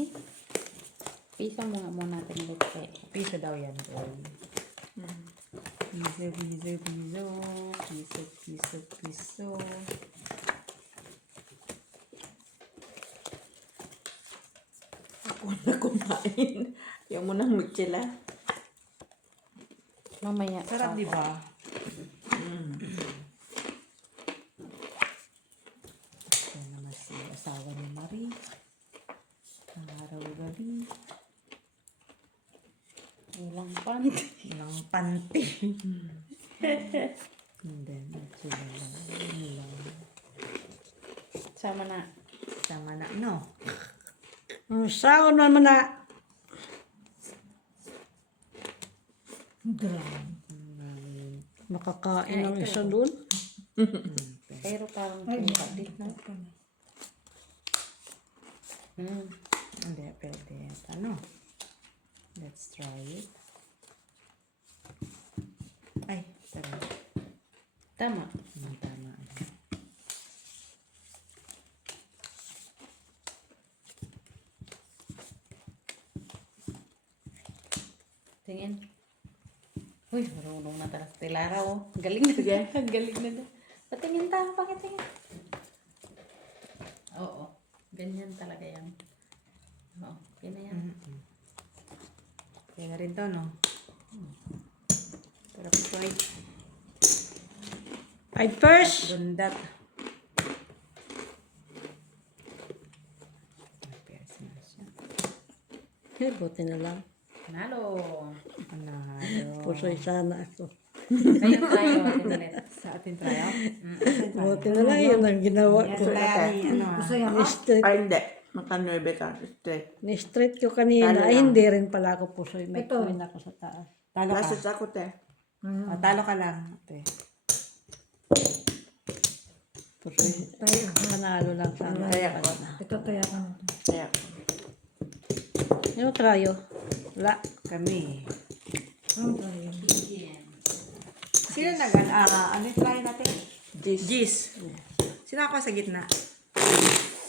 Ay. Piso mo nga muna natin ulit kay. Piso daw yan. Piso, piso, piso. Piso, piso, piso. Ako na kumain. Yung mo ng mutsila. Mamaya. Sarap, di ba? Ito naman si asawa ni Marie. Araw-gabi. Ilang panty. Ilang panty. And then, sila lang. Ilang. Sama na. Sama na, no? Sao naman na. Makakain ng isa doon. Pero parang kumakadit na. Hindi, pwede. Ano? Let's try it. Ay, tara. Tama. Tama. Tingin. Uy, marunong na talaga. Tilara, oh. Galing na. Sige. Galing na na. Patingin tayo. Pakitingin. Oo. Ganyan talaga yan. Oo. Yan na yan. Kaya na rin to, no? Sarap ito ay Fight first. bundat. Pairs na siya. Buti na lang. Panalo. Panalo. Pusoy sana ako. Kayo tayo. Tinalit. Sa ating tryout? Buti na lang yun ang ginawa Yes, ko. Larry, ano? Ni-straight, Ay, hindi. Makanuebe ka. Straight. ni-straight ko kanina. Talo Ay, lang. hindi rin pala ako pusoy. May coin ako sa taas. Talo ka. Lasas ako, te. Talo ka lang. Ate. Pusoy. Panalo lang sana. Kaya ko. Ito kaya ka na. Kaya ko. Yung tryo. Wala. Kami. Ang tayo. Sino ano yung try natin? Gis. Gis. Sino ako sa gitna?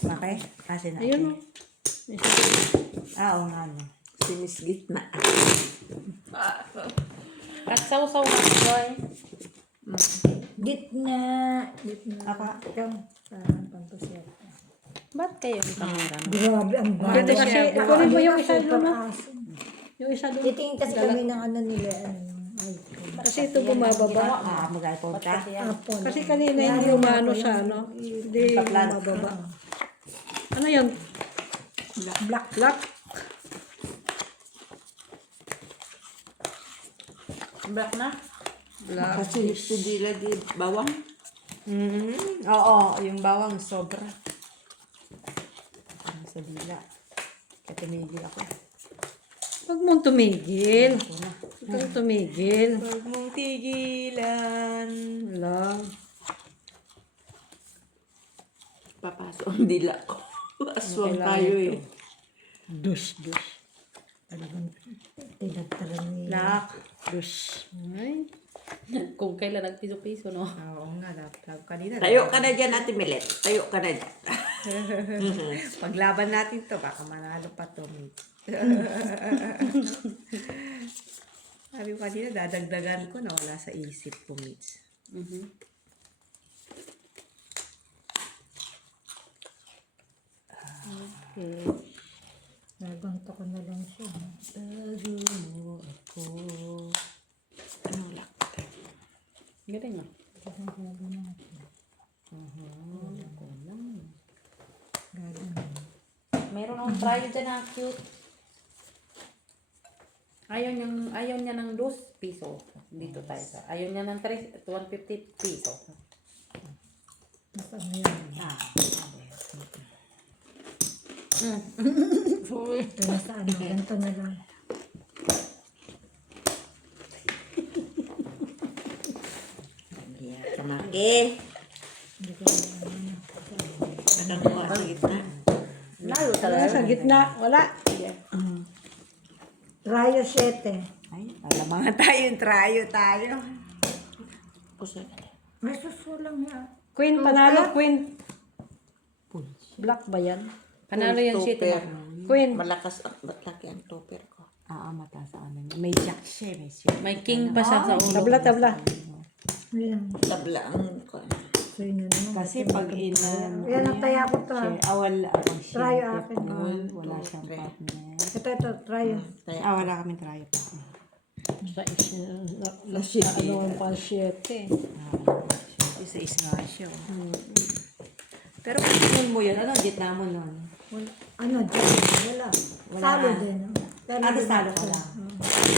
Okay? Kasi na. Ayun. Oo nga, no. Si Miss Gitna. At sausaw na, Joy. Gitna. Gitna. Ako. Ikaw. Parang pampasya. Ba't kayo ang kamera? Grabe ang Pwede kasi, kunin mo yung isa doon. no? Yung isa doon. Titingin kasi kami ng ano nila. Kasi ito bumababa. Magay po ka. Apon. Kasi kanina hindi umano sa ano. Hindi bumababa. Ano yun? Black. Black. Black na? Black. Kasi si Dila di bawang. Oo, yung bawang sobra. Ang sa dila. Kaya tumigil ako. Huwag mong tumigil. Huwag kang tumigil. Huwag mong tigilan. Lang. Papasok ang dila ko. Aswang tayo eh. Dus. Talagang tinagtaran ni. Nak. Dus. Ay. Kung kailan nagpiso-piso, no? Oo nga, laptop kanina. Tayo ka na dyan, Ate Milet. Tayo ka na dyan. Paglaban natin to, baka manalo pa to. Sabi ko kanina, dadagdagan ko na wala sa isip ko, Mitch. Okay. Naganto ko na lang siya. Tago mo ako. Ano lang? Galing, no? Meron akong try dyan na cute. Ayaw niya ng 2 piso. Dito tayo sa. Ayaw niya ng 150 piso. Nasa ano yan? Ito nasa ano. Ganito na lang. Yeah, kamakin. Hindi ko na ano. Nakakuha sa gitna. Lalo Wala talaga. sa gitna. Wala. Rayo 7. Ay, alam mga tayo. Puso. May susulang yan. Queen, panalo, queen. Black ba yan? Panalo yan siya. Super. Tina. Queen. Malakas at laki ang topper ko. Mataas sa ano. May jack siya, may siya. May king pa siya sa ulo. Tabla, tabla. Yan. Tabla ang So, yun na naman. Kasi pag Yan ang taya ko to. wala akong Try share. akin. Wala siyang partner. Ito, try. Wala kami try pa. Sa ano ang pansyete. Isa-is nga siya. Pero kung tingin mo yun, ano gitna mo nun? Ano, dyan. Wala. Salo din. Talo ka lang.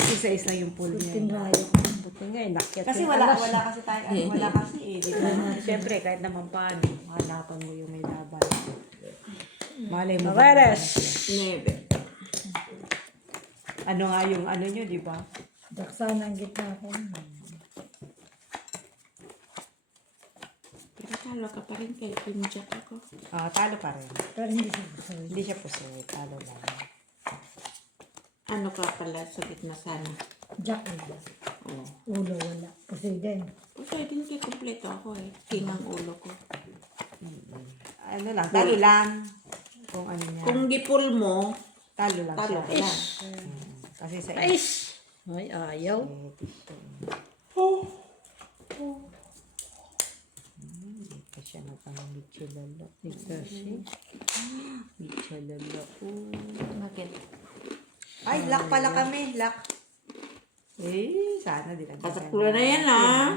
Isa-is lang yung pool niya. Tinrayo. Buti nga, inakyat Kasi yung wala alas. kasi tayo, wala kasi di ba? Siyempre, kahit naman paano, hanapan mo yung may laban. Malay mo. Paredes. Nebe. Ano nga yung ano nyo, di ba? Daksana ang gitna ko. Pero talo ka pa rin kay Queen Jack ako. Talo pa rin. Pero hindi siya gusto. Hindi siya pusoy, talo lang. Ano ka pala sa gitna sana? Jack ulo. Oo. Ulo wala. Kasi din. Pwede din kay kompleto ako eh. King ang ulo ko. Ano lang, talo lang. Kung ano niya. Kung gipul mo, Talo lang talo siya. ka lang. Kasi sa Ais! Ay, ayaw. Ito siya na pang mitsulalo. Kasi, Mitsulalo. Bakit? Ay, lock pala kami. Lock. Sana din. Kasaklo na yan ah.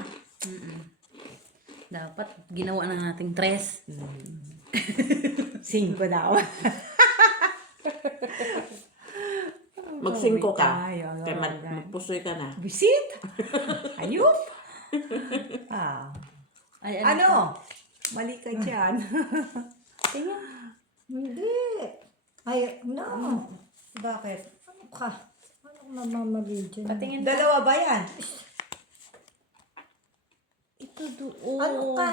Dapat ginawa na nating tres. 5 daw. Mag-5 ka. Ay, oo, Kaya oo. magpusoy ka na. Bisit! Ayup! Ay, Ano? Mali ka dyan. Hindi. Ay, no. Bakit? Ano ka? Ano mamamali dyan? Patingin Dalawa ba yan? ito doon. Ano ka?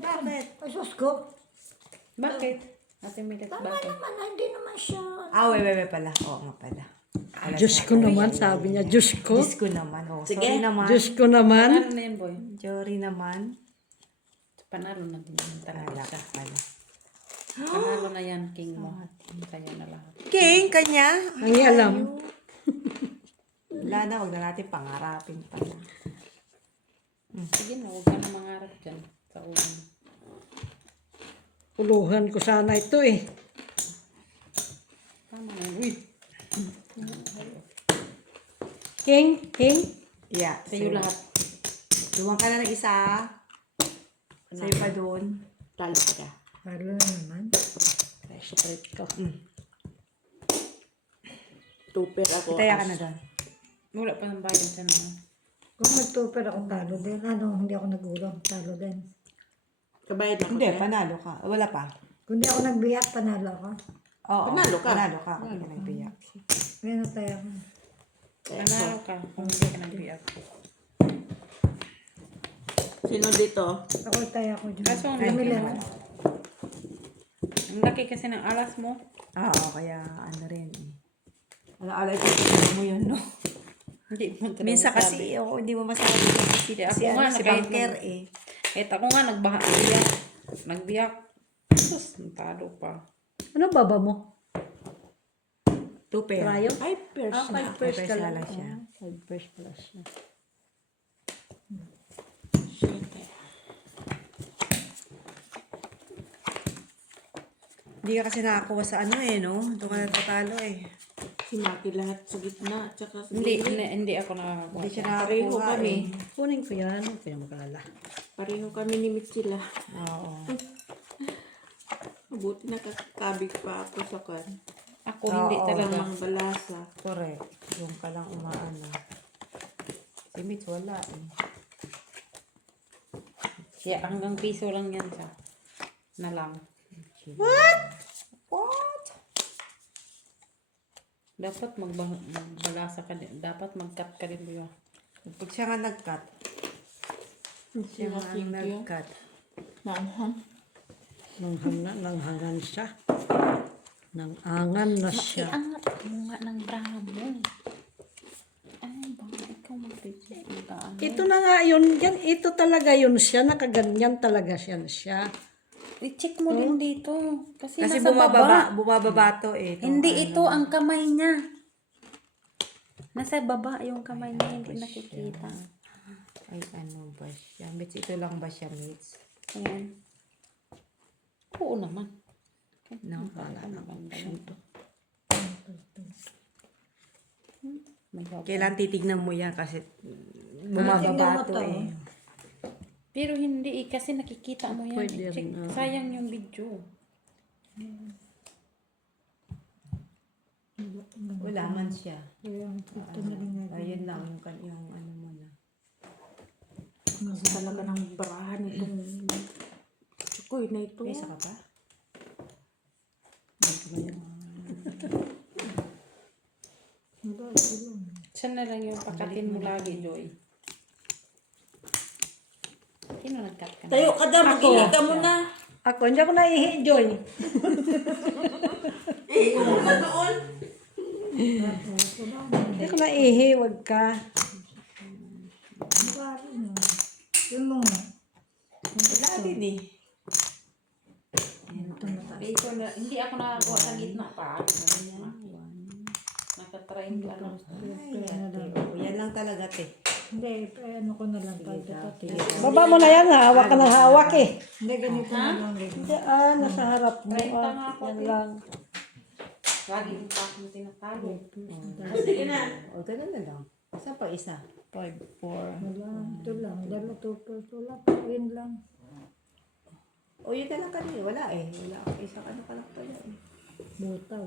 Bakit? Ay, sus ko. Bakit? Ate Milet, Tama bakit? naman, hindi naman siya. Wait pala. Oo nga pala. Diyos ko naman, sabi niya. Diyos ko. Diyos ko naman. Sige. Sorry naman. Diyos ko naman. Panalo na yan, boy. Sorry naman. Panalo na din yan talaga Wala siya. pala. Panalo na yan, king mo. Kaya na lahat. King, kanya. Ang alam. Wala na, wag na natin pangarapin pala. Sige na, huwag ka na mangarap dyan. Sa ulo. Uluhan ko sana ito eh. Tama na yun. Uy! King, King. Yeah. Sa'yo lahat. Duwang ka na nag-isa. Sa'yo pa doon. Talo ka na. Palo na naman. Straight ko. Tupper ako. Taya ka na doon. Wala pa ng bayan sa mga. Kung mag-tupper ako, talo din. Ano, hindi ako nag-ulo, talo din. Kabayad ako. Hindi, sa'yo. panalo ka. Wala pa. Kung hindi ako nagbiyak, panalo ako. Oo. Panalo ka. Panalo ka. Kung hindi ka nagbiyak. Ngayon na tayo ako. Panalo ka kung hindi ka nagbiyak. Sino dito? Ako tayo ako dyan. Kaso ang Ay, laki, naman. ang laki kasi ng alas mo. Oo, kaya ano rin. Alay ko mo yun, no? Hindi mo talaga Minsan masabi. kasi, hindi mo masabi si, Hindi, ako si, nga, si kahit banker mag- eh. Kahit ako nga, nagbiyak. Sus, natalo pa. Ano baba mo? 2 pair. Trayo? 5 pairs na. 5 pairs ka pairs lang. lang siya. 5 pairs pala siya. Hindi ka kasi nakakuha sa ano eh, no? Doon ka natatalo eh. Sinaki lahat sa gitna. Tsaka sa Hindi, gilid. hindi ako nakakakuha. Hindi siya Pareho nakakuha kami. eh. Kunin ko yan. Huwag kayong mag-alala. Pareho kami ni Mitsila. Oo. Mabuti nakakabig pa ako sa kan. Ako hindi Oo. talaga. Ang balasa. Correct. Doon ka lang umaano. Si Mitch wala eh. Siya, hanggang piso lang yan siya. Na lang. What? Dapat magbalasa ka din. Dapat mag-cut ka din, Buyo. Pag siya nga nag-cut. Siya nga ang nag-cut. Nanghang. Nanghangan siya. Nangangan na siya. Iangat mo nga ng bra mo. Ay, bakit ikaw mag-reject? Ito na nga yun. Yan, ito talaga yun siya. Nakaganyan talaga siya. I-check mo din dito. Kasi, Kasi nasa baba. bumababa to eh. Itong Hindi ano. ito ang kamay niya. Nasa baba yung kamay niya, hindi Ba nakikita. siya? Ay, ano ba siya? Mits, ito lang ba siya, Mits? Ayan. Oo naman. No, Maganda yan. May baba. Kailan titignan mo yan kasi Tingnan bumababa mo to to. eh. Pero hindi kasi nakikita mo yan. Pwede I-check. rin, Sayang yung video. Wala man siya. Ayun, ito na rin nga. Ayun lang yung ano mo na. Kasi talaga ng barahan itong chukoy na ito. May isa ka pa? Wala, ito lang. Siya na lang yung pakatin mo lagi, Joy. Sino nag-cut ka na? Tayo ka daw, makinig ka muna. Ako, hindi ako naihi, Joy. Hindi ako naihi, wag ka. Wala rin ah. Yun mo nga. Wala din eh. Ito na tayo. Ito na, hindi ako nakakuha sa gitna pa. Nakatrain ka lang. Yan lang talaga te. Hindi, ano ko na lang tayo. Baba mo na yan, hawak ka ng hawak eh. Hindi, ganito na lang. Hindi, nasa harap mo. Yan lang. Lagi yung pa mo tinatalo. Sige na. O, ganun na lang. Saan pa isa? 5, 4. Wala, ito lang. Dala, 2 wala. Yun lang. O, yun na lang kanina. Wala eh. Wala. Isa ka na lang pala eh. Butaw.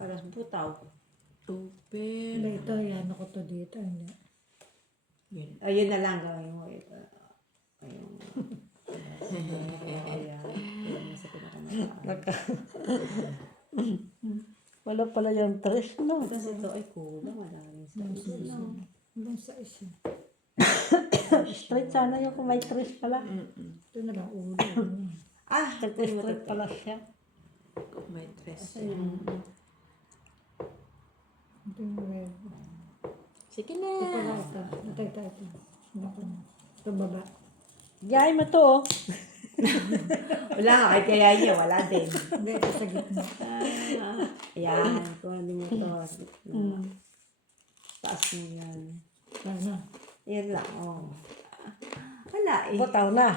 Parang butaw. Open. Hindi, ito, yan ako to dito. Hindi. Yun. Ayun na lang gawin mo. Ayun. Ayan. Ayan sa pinaka Wala pala yung tres, no? Kasi ito ay kulang. Wala rin sa Hanggang sa isa. Straight sana yung kung may tres pala. Ito na lang, ulo. Ah! Straight pala siya. May dress. Ito yung red. Sige Ito na. pala ito. Ito. Ito. Ito baba. Gayay mo to, oh. Wala nga. Ay kaya niya. Wala din. Hindi, ito sa gitna. Ayan. Kung ano mo to. Taas mo yan. Sana. Yan lang. Oh. Wala eh. Butaw na.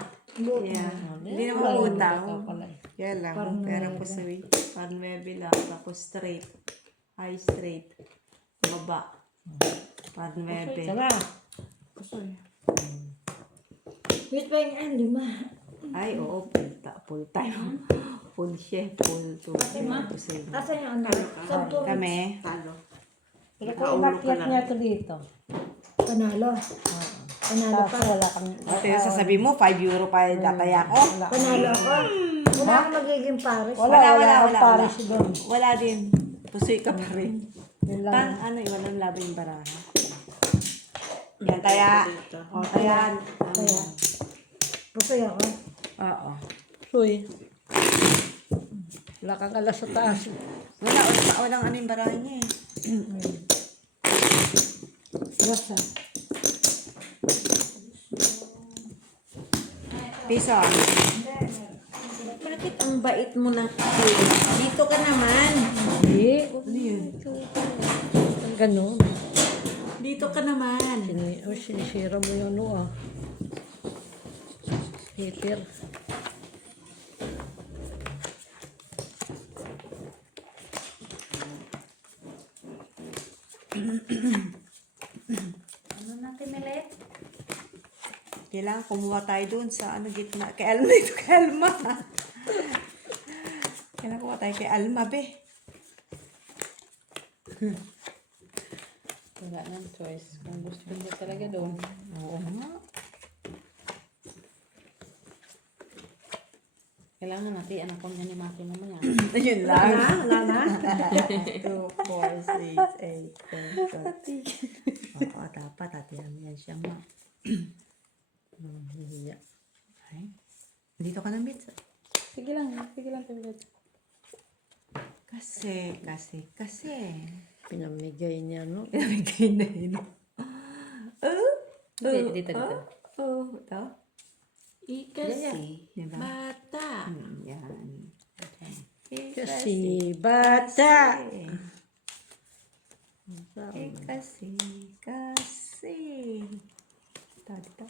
Yeah. Hindi naman Wala, butaw. butaw pala eh. Kaya lang. Parang Pero nuebe. po sabi. Parang nuebe lang. Tapos straight. Eye straight. Baba. Parang nuebe. Ito na. Wait pa yung 5. Ay, oo. Full time. Full chef. Full to. Asan yung ano? 10 Kami. Talo. Pero kung inakyat niya ito dito. Panalo. Panalo Tapos pa. wala kang... Ate, sasabihin mo, 5 euro pa yung dataya ko. Panalo ako. Wala akong magiging pares. Wala akong pares doon. Wala din. Pusoy ka pa rin. Yun lang. Pan, ano, walang laban yung baraha. Yan, kaya. O, kaya. Kaya. Pusoy ako. Oo. Uy. Wala kang alas sa taas. Walang ano yung baraha niya eh. Basta. Piso. Bakit ang bait mo ng kid? Dito ka naman. Hindi. Ang ganun. Dito ka naman. Sinisira mo yung ano, ah. Heater. Ano natin, Melet? Kailangan kumuha tayo dun sa ano gitna. Kay Alma ito, kay Alma. Kailangan kumuha tayo kay Alma, be. Wala nang choice. Kung gusto niya talaga doon. Oo nga. Kailangan natin anak ko niya ni Maki mamaya. Ayun lang. Wala na? 2, 4, 6, 8, 10, 12. Oo, dapat. Atihan yan siya, ma. Hiya. Ay. Dito ka na, Mitz. Sige lang, Melet. Kasi. Pinamigay niya, no? Pinamigay na yun. Dito. Ito. Ikasi. Diba? Bata. Yan. Kasi bata. Ikasi. Kasi. Dito.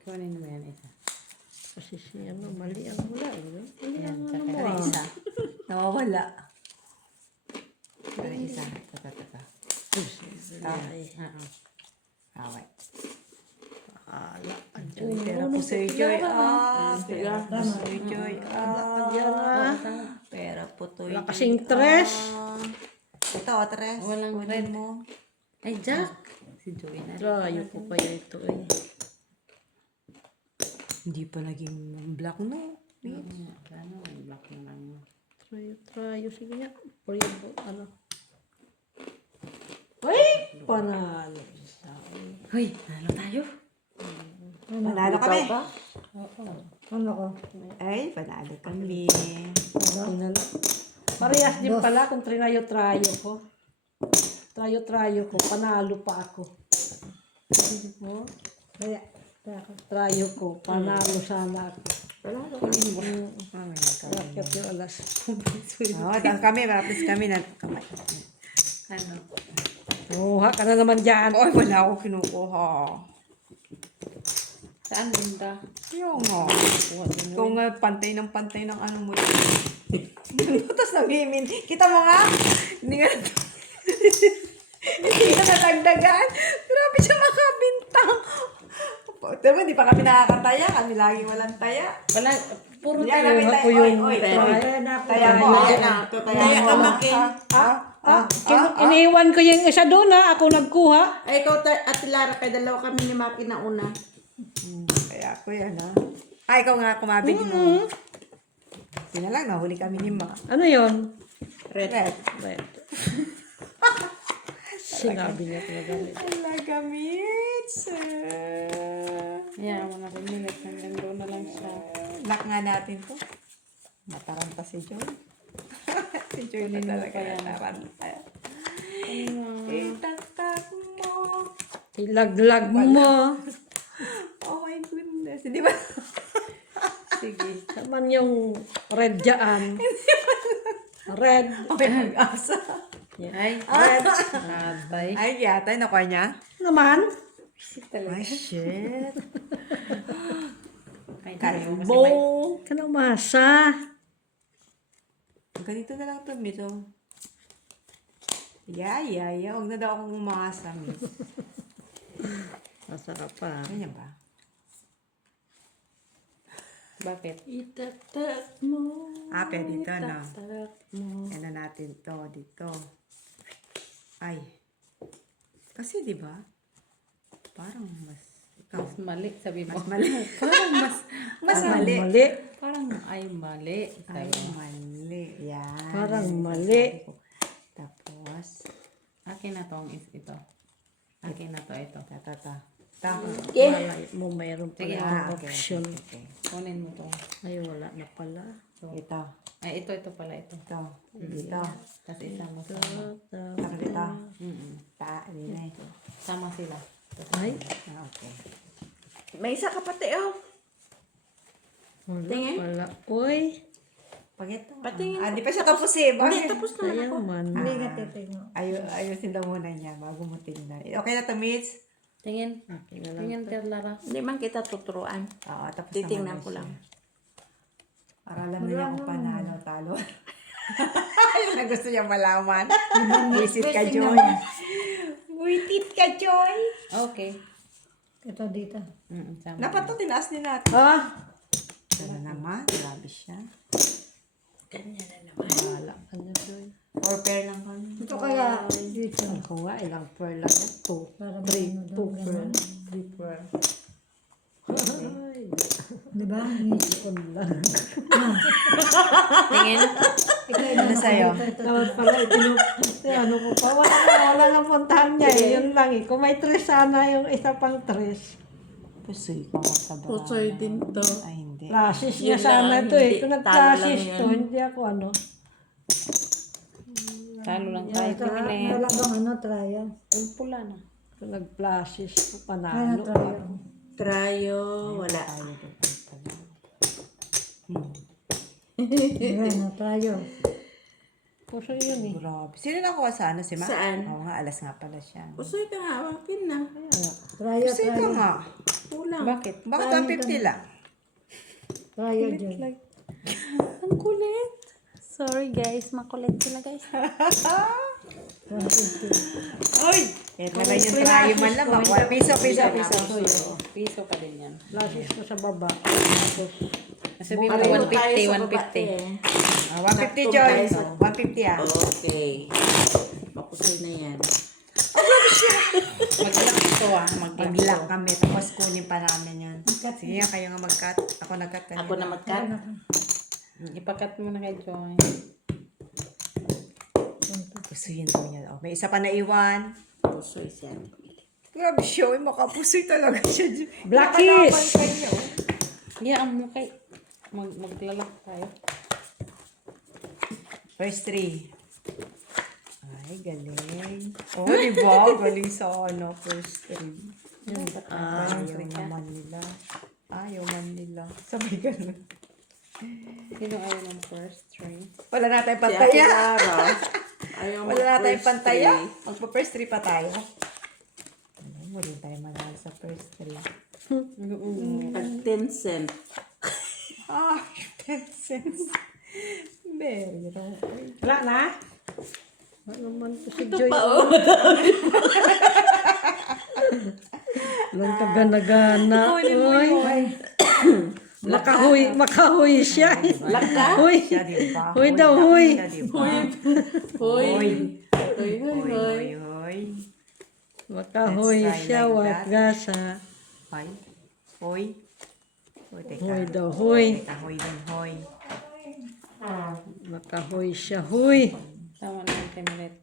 Kunin mo yan isa. Kasi siya, mali ang wala. Mali Ayan, ang tsaka ano mo. Pero isa. Nawawala. Pero isa. Tata. Away. Ala, Pera po Sir Joy. Pera po Sir Joy. Diyan ah. Pera po to. Wala kasing tres. Ito, tres. Walang Kunin red. mo. Ay, Jack! Si Joey na. Layo ko kaya ito eh. Hindi pa naging black, no? Ano, black na lang. Try. Sige nga. Ano. Ay! Panalo. Hoy, nalo tayo. Panalo kami. Ano ko? Ay, panalo kami. Parehas din pala kung trinayo ko. Trayo ko. Panalo pa ako. Oh, Kaya ako. trayo ko. Panalo sana ako. Panalo kami. Bakit yung alas? Ang kami, marapis kami na kamay. Ano? Kuha ka na naman dyan. Ay, wala ako kinukuha. Saan ganda? Yung nga. Kung pantay ng ano mo yun. Tapos namimin. Kita mo nga? Hindi nga hindi ka natagdagan. Grabe siya makabintang. Diba, hindi pa kami nakakataya. Kami lagi walang taya. Wala, puro Yan, tayo. kami Kuha tayo. ko yun. Oy, Kaya na ako. taya mo. Taya ka, mo. Makin. Iniwan ko yung isa doon ha. Ako nagkuha. Ay, ikaw, Ate Lara, kay dalawa kami ni Maki na una. Kaya ako yan, ha? Ay, ikaw nga kumabili mo. Yun na lang, nahuli kami ni Ma. Ano yun? Red. Red. Sinabi niya talaga. Talaga, Mitch. Yan, wala rin minute. Hanggang doon na lang siya. Lock nga natin to. Mataranta si Joy. Si Joy na talaga nataranta. Itatak mo. Ilaglag mo. Oh my goodness. Hindi ba? Sige. Naman yung red dyan. Red. Okay, mag-asa. Ay, abay. Ay, yata, nakuha niya. Naman. Ay, shit. Ay, Kalbo. Kanamasa. Ganito na lang to, Mitch. Oh. Yeah. Huwag na daw akong umasa, Mitch. Masarap pa. Ganyan ba? Bakit? Itatak mo. Pwede dito, no? Itatak mo. Yan na natin to, dito. Ay. Kasi, di ba? Parang mas, ikaw, Mas mali, sabi mo. mas mali. Parang mas mali. Mali. Parang ay mali. Ay, Sabi mo. mali. Yan. Parang Yan yung mali. sabi ko. Tapos, Akin na tong ito. Akin na to, ito. Ito. Malay mo mayroon pa Sige, yung Okay. option. Okay. Kunin mo to. Ay, wala na pala. Ito. Ay, ito pala ito. Ito. Dito. Tapos isama sa Tapos dito. Hindi na ito. sama sila. Ay, Okay. May isa ka pati, oh. wala pala. Uy, Pag ito. Patingin. Di pa siya tapos eh. Hindi, Bakit? tapos na ako. sayang man. Hindi nga titignan. Ayusin daw muna niya bago mo tingnan. Okay na to, Mitch? Tingin. Okay na lang. Tingin, Tia Lara. Hindi man kita tuturuan. Oo, tapos Titingnan naman ko na lang. siya. Para alam niya kung panalo, talo. Yun na gusto niya malaman. Visit ka, Joy. Visit ka, Joy. Okay. Ito dito. Sama. Dapat to, tinaas din natin. Ano naman? Grabe siya. Wala ka na doon. Or pair lang kami. Ito kaya dito. Ako nga, ilang pearl lang ito. Para 3, 2 ano, pearl. ganun. 3 pearl. Ay, Di ba? Mitch? kon lang. Tingin. Ano sa'yo? Tapos pala, ano ko pa, wala na puntahan niya eh. Yun lang eh. Kung may 3 sana yung isa pang 3. Pusoy ko sa baba. Pusoy din to. Ay, hindi. Classes niya Yun sana lang, ito eh. hindi. Kung Talo nag-classes lang yan. to, hindi ako ano. Talo lang tayo. Tingin. Wala bang ano, trial? Yung pula na. Kung nag-classes to, Kaya panalo. trial. Trayo, wala. Tayo doon pala. Ayan, tayo. Puso yun eh. Grabe. Sino nakuha sa ano? Si Ma? Saan? Oo nga, alas nga pala siya. Pusoy ka nga, akin na. Tayo, Kasi ka tayo. nga. Kulang. Bakit? Bakit 150 lang? Tayo dyan. Ang kulit. Sorry guys, makulit sila guys. 150. Oy! Kaya na yung trayo man lang. Makuha. Piso. Piso pa din yan. Lasis ko sa baba. Sabi mo Pareho tayo 150, sa baba, 150. eh. 150, Joy. 150 ah. Okay. Papusoy na yan. Mag-lock ito Mag-lock kami. Tapos kunin pa namin yun. Sige nga, kayo nga mag-cut. Ako nag-cut kanina. Ako na mag-cut. Ipakat mo na kay Joy. Pusuyin daw niya. Oh, may isa pa na iwan. Pusoy siya. Grabe siya. Makapusoy talaga siya. Blackies! Yeah, ang mukay. Maglalak tayo. First 3. Ay, galing. Oh, di ba? Galing sa ano, first 3. Ayaw naman nila. Ayaw man nila. Sabay ganun. Sino ayaw ng first three? Wala na tayong Si Ate pantaya. Lara. Ayaw Wala na tayong mag-first pantaya. three. Magpa-first 3 pa tayo. Ano, wala tayo manalo sa first 3. Tag 10 cent. Ah, 10 cents. Very wrong. Wala na? Ano naman po si Joy? Oh. Walang kagana-gana. Uy. Makahuy siya. Laka? Huy. Siya, di ba? Huy daw, huy. Siya, di ba? Hoy. Hoy. Hoy, hoy, hoy. Hoy, hoy. Makahuy Let's try siya. like Wat that. gasa. Hoy. Hoy. Hoy, teka. Huy daw, huy. Teka, hoy din, hoy. Makahuy siya. Huy. Tama na yung 10 minutes.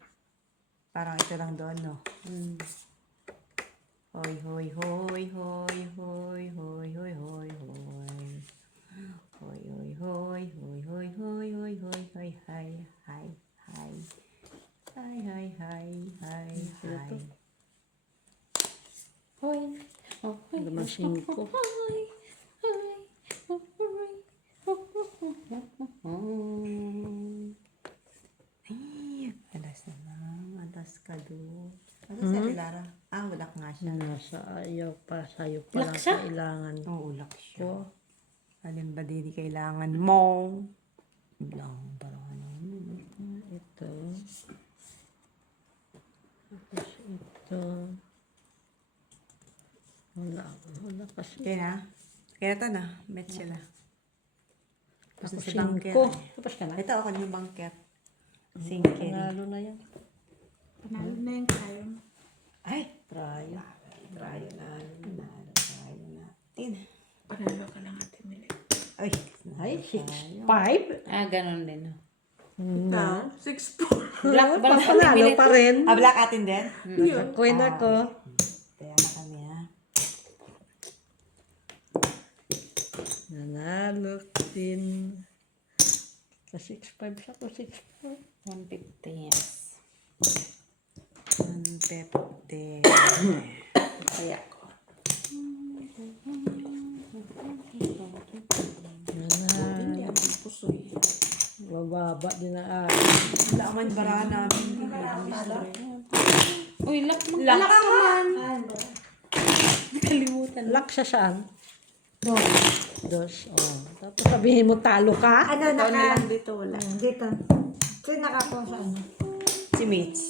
Parang ito lang doon, no? Hoy, hoy, hoy, hoy, hoy, hoy, hoy, hoy, hoy. Hoy, hoy, hoy, hoy, hoy, hoy, hoy, hoy, hoy, hi, hi, hi. Hi, hi, hi, hi, hi. Hoy. Oh, hoy. Lumasin ko. Hoy. Hoy. Hoy. Ay, alas naman. Alas ka doon. Ano sa Lara? Ah, ulak nga siya. Nasa ayaw pa. Sa'yo pa lang Laksa? kailangan. Oo, ulak siya. Alin ba din kailangan mo? Lang, parang ano. Ito. Tapos ito. Wala kasi. Kaya na? Kaya ito na. Bet siya na. Tapos Ako si bangker. 5. Tapos ka na? Ito ako yung bangker. Singkiri. Panalo na yan. Panalo na yung kayo. Ay! Trayo. Trayo na. Trayo natin. Panalo ka lang Ate Mili. Ay! Ay, 6-5. Ah, ganun din. Ikaw, 6-4. Black, black, Panalo pa rin. Ah, black atin din? Nakakuin ako. Kaya na kami ha. Nanalo din. Sa 6-5 siya ko 6-4. 150, yes. Ang pepte. Kaya ko. Hindi ako pusoy. Bababa din ang Wala man bara namin. Uy, lock mo. Laka man. Kalimutan. Lock siya saan? Dos. Oh. Tapos sabihin mo talo ka? Ano, Ikaw na lang dito, wala. Dito. Sino nakakuha sa ano? Si Mitch.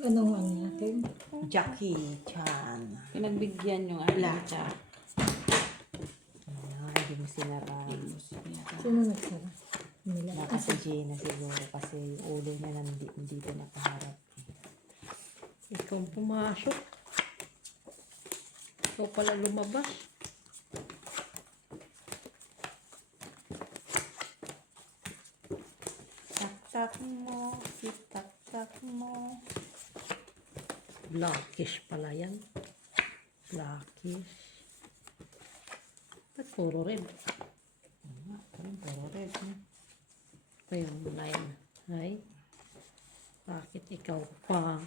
Anong ano natin? Jackie Chan. Pinagbigyan yung ala. Jack. Ay, hindi mo sinarahan. Sino nagsara? Nila. Baka si Gina siguro kasi yung ulo niya nandito nakaharap. Ikaw ang pumasok. Ikaw pala lumabas. Tak-tak mo, tak-tak mo. Blackish pala yan. Blackish. Ba't puro red? Parang puro red. Ito yung line. Ay. Bakit ikaw pa?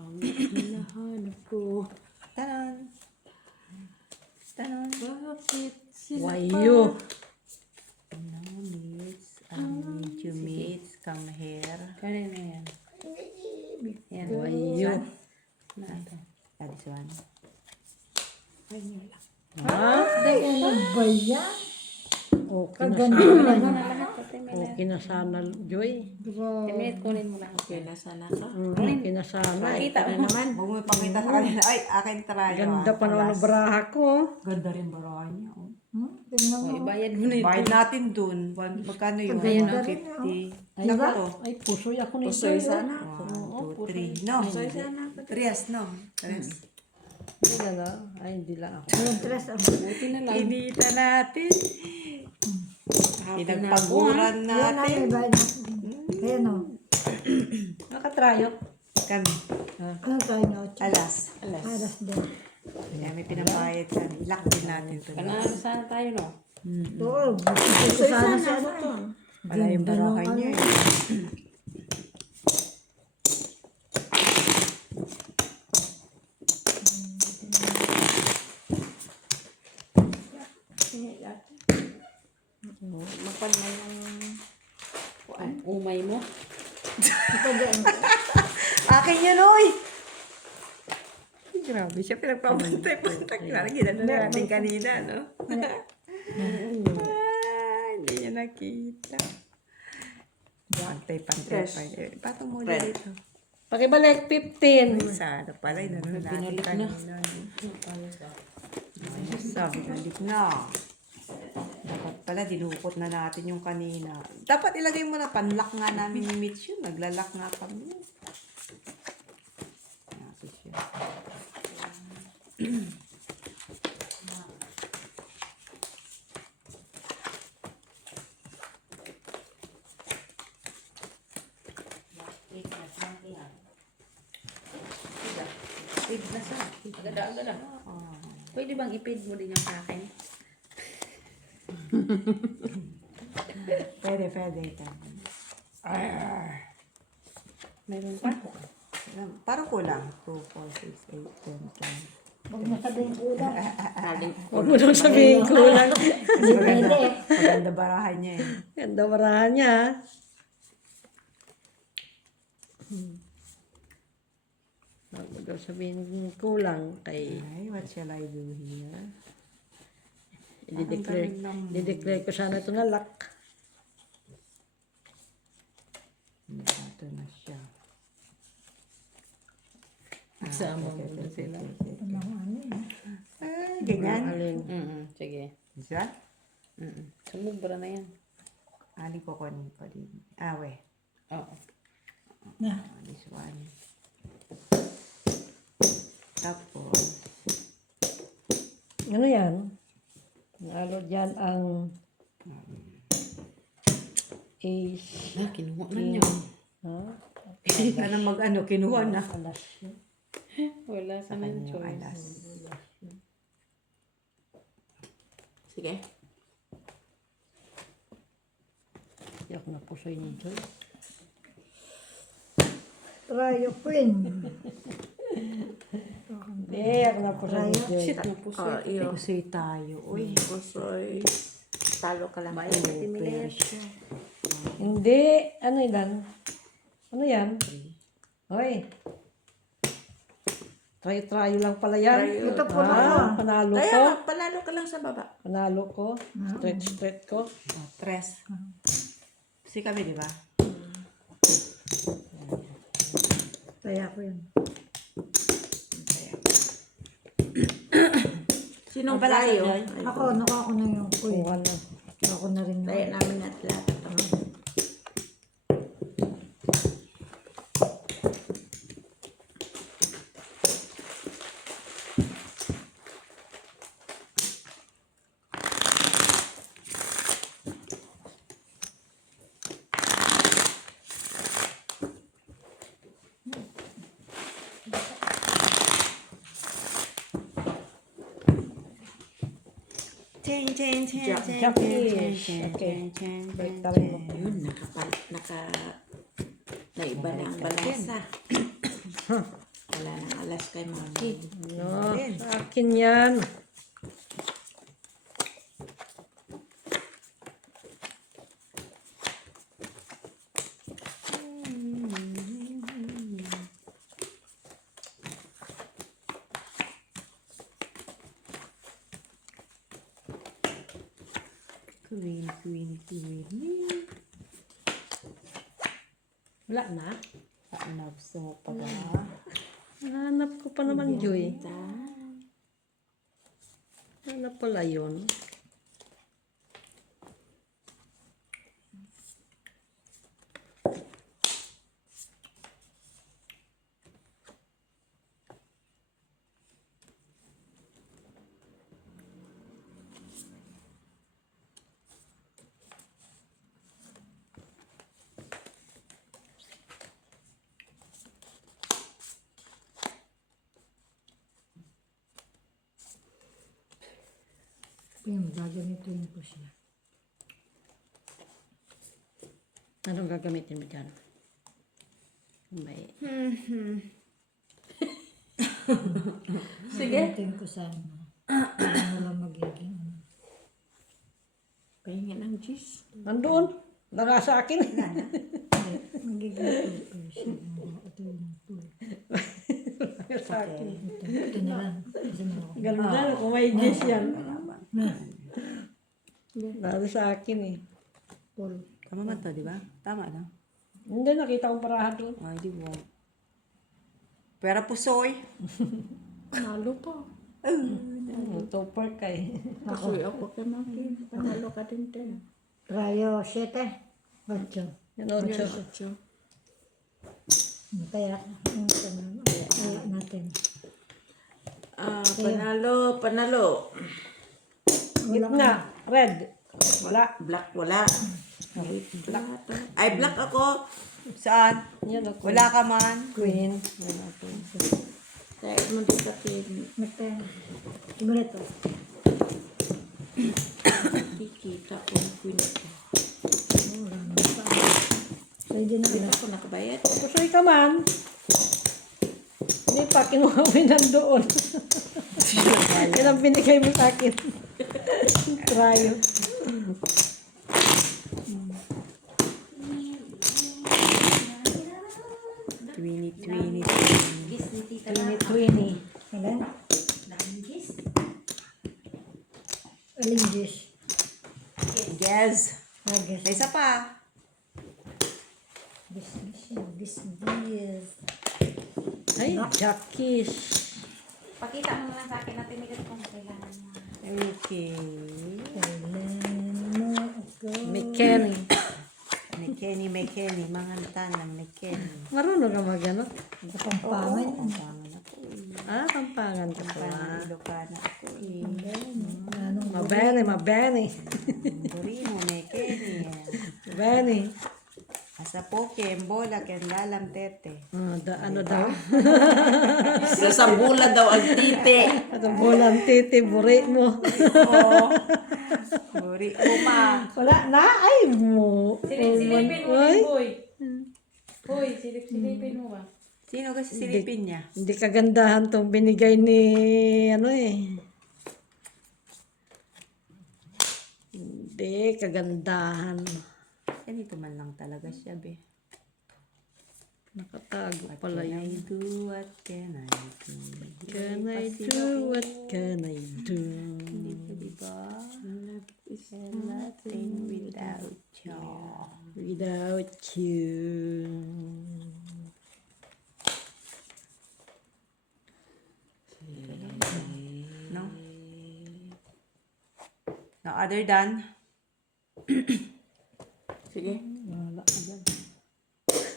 Ang hinahanap ko. Taran! Tanon. Bakit sila Wayo. No meats. Need you meats. Come here. Kanina yan. Yan. Wayo. Na ito. This one. Ano ba yan? Okay na Kaganda sana. naman. Okay na sana, Joy. Grabe. Minute, kunin mo lang. Okay na sana ka. Okay na sana. Makita mo naman. Huwag mo ipakita sa kanila. Ay, akin trayo. Ganda pa naman ang baraha ko. Ganda rin barahan niya. Oh. Tingnan mo. O, ibayad mo na ito. Bayad natin dun. Magkano yun? Ayan, 150. Ay, Naku ba? to. Ay, pusoy ako ni Pusoy Joy. sana. 1, 2, 3. No. Tres, no. Tres. Hindi na na. Ay, hindi lang ako. Ayun, tres. Buti na lang. Inita natin. Pinagpaguran Yan na, may natin. bayad na. Ayan o. Nakatrayo. Kami. Ano tayo na? Alas. Alas din. Kaya may pinabayad kami. Lock din natin to. Panalo sana tayo, no? Oo, gusto ko sana si ano to. Wala yung barahan niya. eh. Mapan na yung... Umay mo. Ito din. Akin yan, oy! Grabe siya. Pinagpapantay-pantay. Parang ginano natin kanina, no? Hindi niya nakita. Pantay-pantay pa. Patong mo Tres. dito. Pakibalik, 15. Sana pala, inano natin kanina. Sabi, balik na. Dapat pala, dinukot na natin yung kanina. Dapat ilagay mo na, panlock nga namin yung Mitch yun. Naglalak nga kami. Natin siya. Ipid na siya. Agad-agad. Pwede bang ipid mo din yung sa akin? Pwede. Meron pa? Parang kulang. 2, 4, 6, 8, 10, 10. Huwag mo sabihin ulam. Huwag mo nang sabihin ko lang. Kasi maganda barahan niya eh. Ganda barahan niya. Huwag mo daw sabihin kulang kay Ay, what shall I do here? i-declare ko sana ito na lock. Ito na siya. Kasama mo na sila. Ay, ganyan. Alin. Sige. Isa? Sumubra na yan. Aling ko kunin ko din. We. Oo. This one. Tapos, Ano yan? Nalo dyan ang ace. Kinuha na niya. Ha? ka na mag-ano, kinuha na. Alas. Wala sa nang Yung choice. alas. Sige. Hindi ako napusoy ni Joy. Rayo Queen. Hindi ako napusoy ni Joy. Shit, napuso. Iyo. Pusoy tayo. Uy, Pusoy. Talo ka lang. Hindi. Ano yan? Ano yan? Hoy. Trayo lang pala yan. Ito po na. Panalo ko. Kaya panalo ka lang sa baba. Panalo ko. Straight ko. tres. Kasi kami, di ba? Kaya ko yun. Sinong Ang pala tayo? sa'yo? Ako, nakuha ko na yung queen. Kuha na. Nakuha ko na rin yung Kaya namin at lahat. Baliktarin mo. Yun, naiba na ang balansa. Wala nang alas kay mami. No, sa akin yan. Queenie. Wala na. Ano, gusto mo pa ba? Hanap ko pa naman, Joy. Hanap pala yun. Yung gaganituin ko siya. Anong gagamitin mo dyan? May... Gagamitin ko sana. Para wala magiging ano. Pahingin ng cheese. Nandun. Nanga sa akin. Magiging ko siya. Ito yung ito. Sa akin. Ito na lang. Kasi meron ako. Ganda. Kung may dish yan. Lalo sa akin eh. Paul. Tama man to, di ba? Tama na. Hindi, nakita kong parahan doon. Ay, di ba? Pero pusoy. Nalo pa. Topper ka eh. Kasi ako kay Maki. Panalo ka din din. Rayo 7. 8. Yan, Ocho. Kaya, kaya natin. Panalo. Gitna. Red. Wala. Black wala. Black. Ay, black ako. Saan? Yan ako. Wala ka man. Queen. Kaya mo din sa akin. Mete. Ibarito. Kikita ko ang queen ko. Pwede na Hindi ako nakabayad. Pusoy ka man. Hindi pa, kinuha mo yun nandoon. Yan ang binigay mo sa akin. Trayo. Queenie. Twinnie. Alam? Aling dish. Yes. Hagas. May isa pa. This. Ay, Jackies. Pakita mo lang sa akin natin nila kung kailangan mo. Okay. Kailan mo ako. May Kenny. May Kenny. Mga tanang may Kenny. Marunong ka mag-ano? Pampangan. Pampangan ako eh. Ah, Pampangan ka pala. Pampangan Ilocana ako eh. Anong Mabene. Buri mo may Kenny. Mabene. Asa poke, bola, kendalam tete. Ano daw? Sa bulan daw ang tite. At ang bolang titi, buri mo. Oo. Buri mo ma. Wala na, ay mo. Silipin mo Ay, din, boy. Boy, silipin mo ba? Sino kasi silipin niya? hindi kagandahan tong binigay ni, ano eh. Hindi, kagandahan. Ganito man lang talaga siya, be. Nakatago pala Can I yun. do? What can I do? Can I do? What can I do? Dito, diba? And nothing without you. Without you. No? No other than? Sige. Wala ka dyan.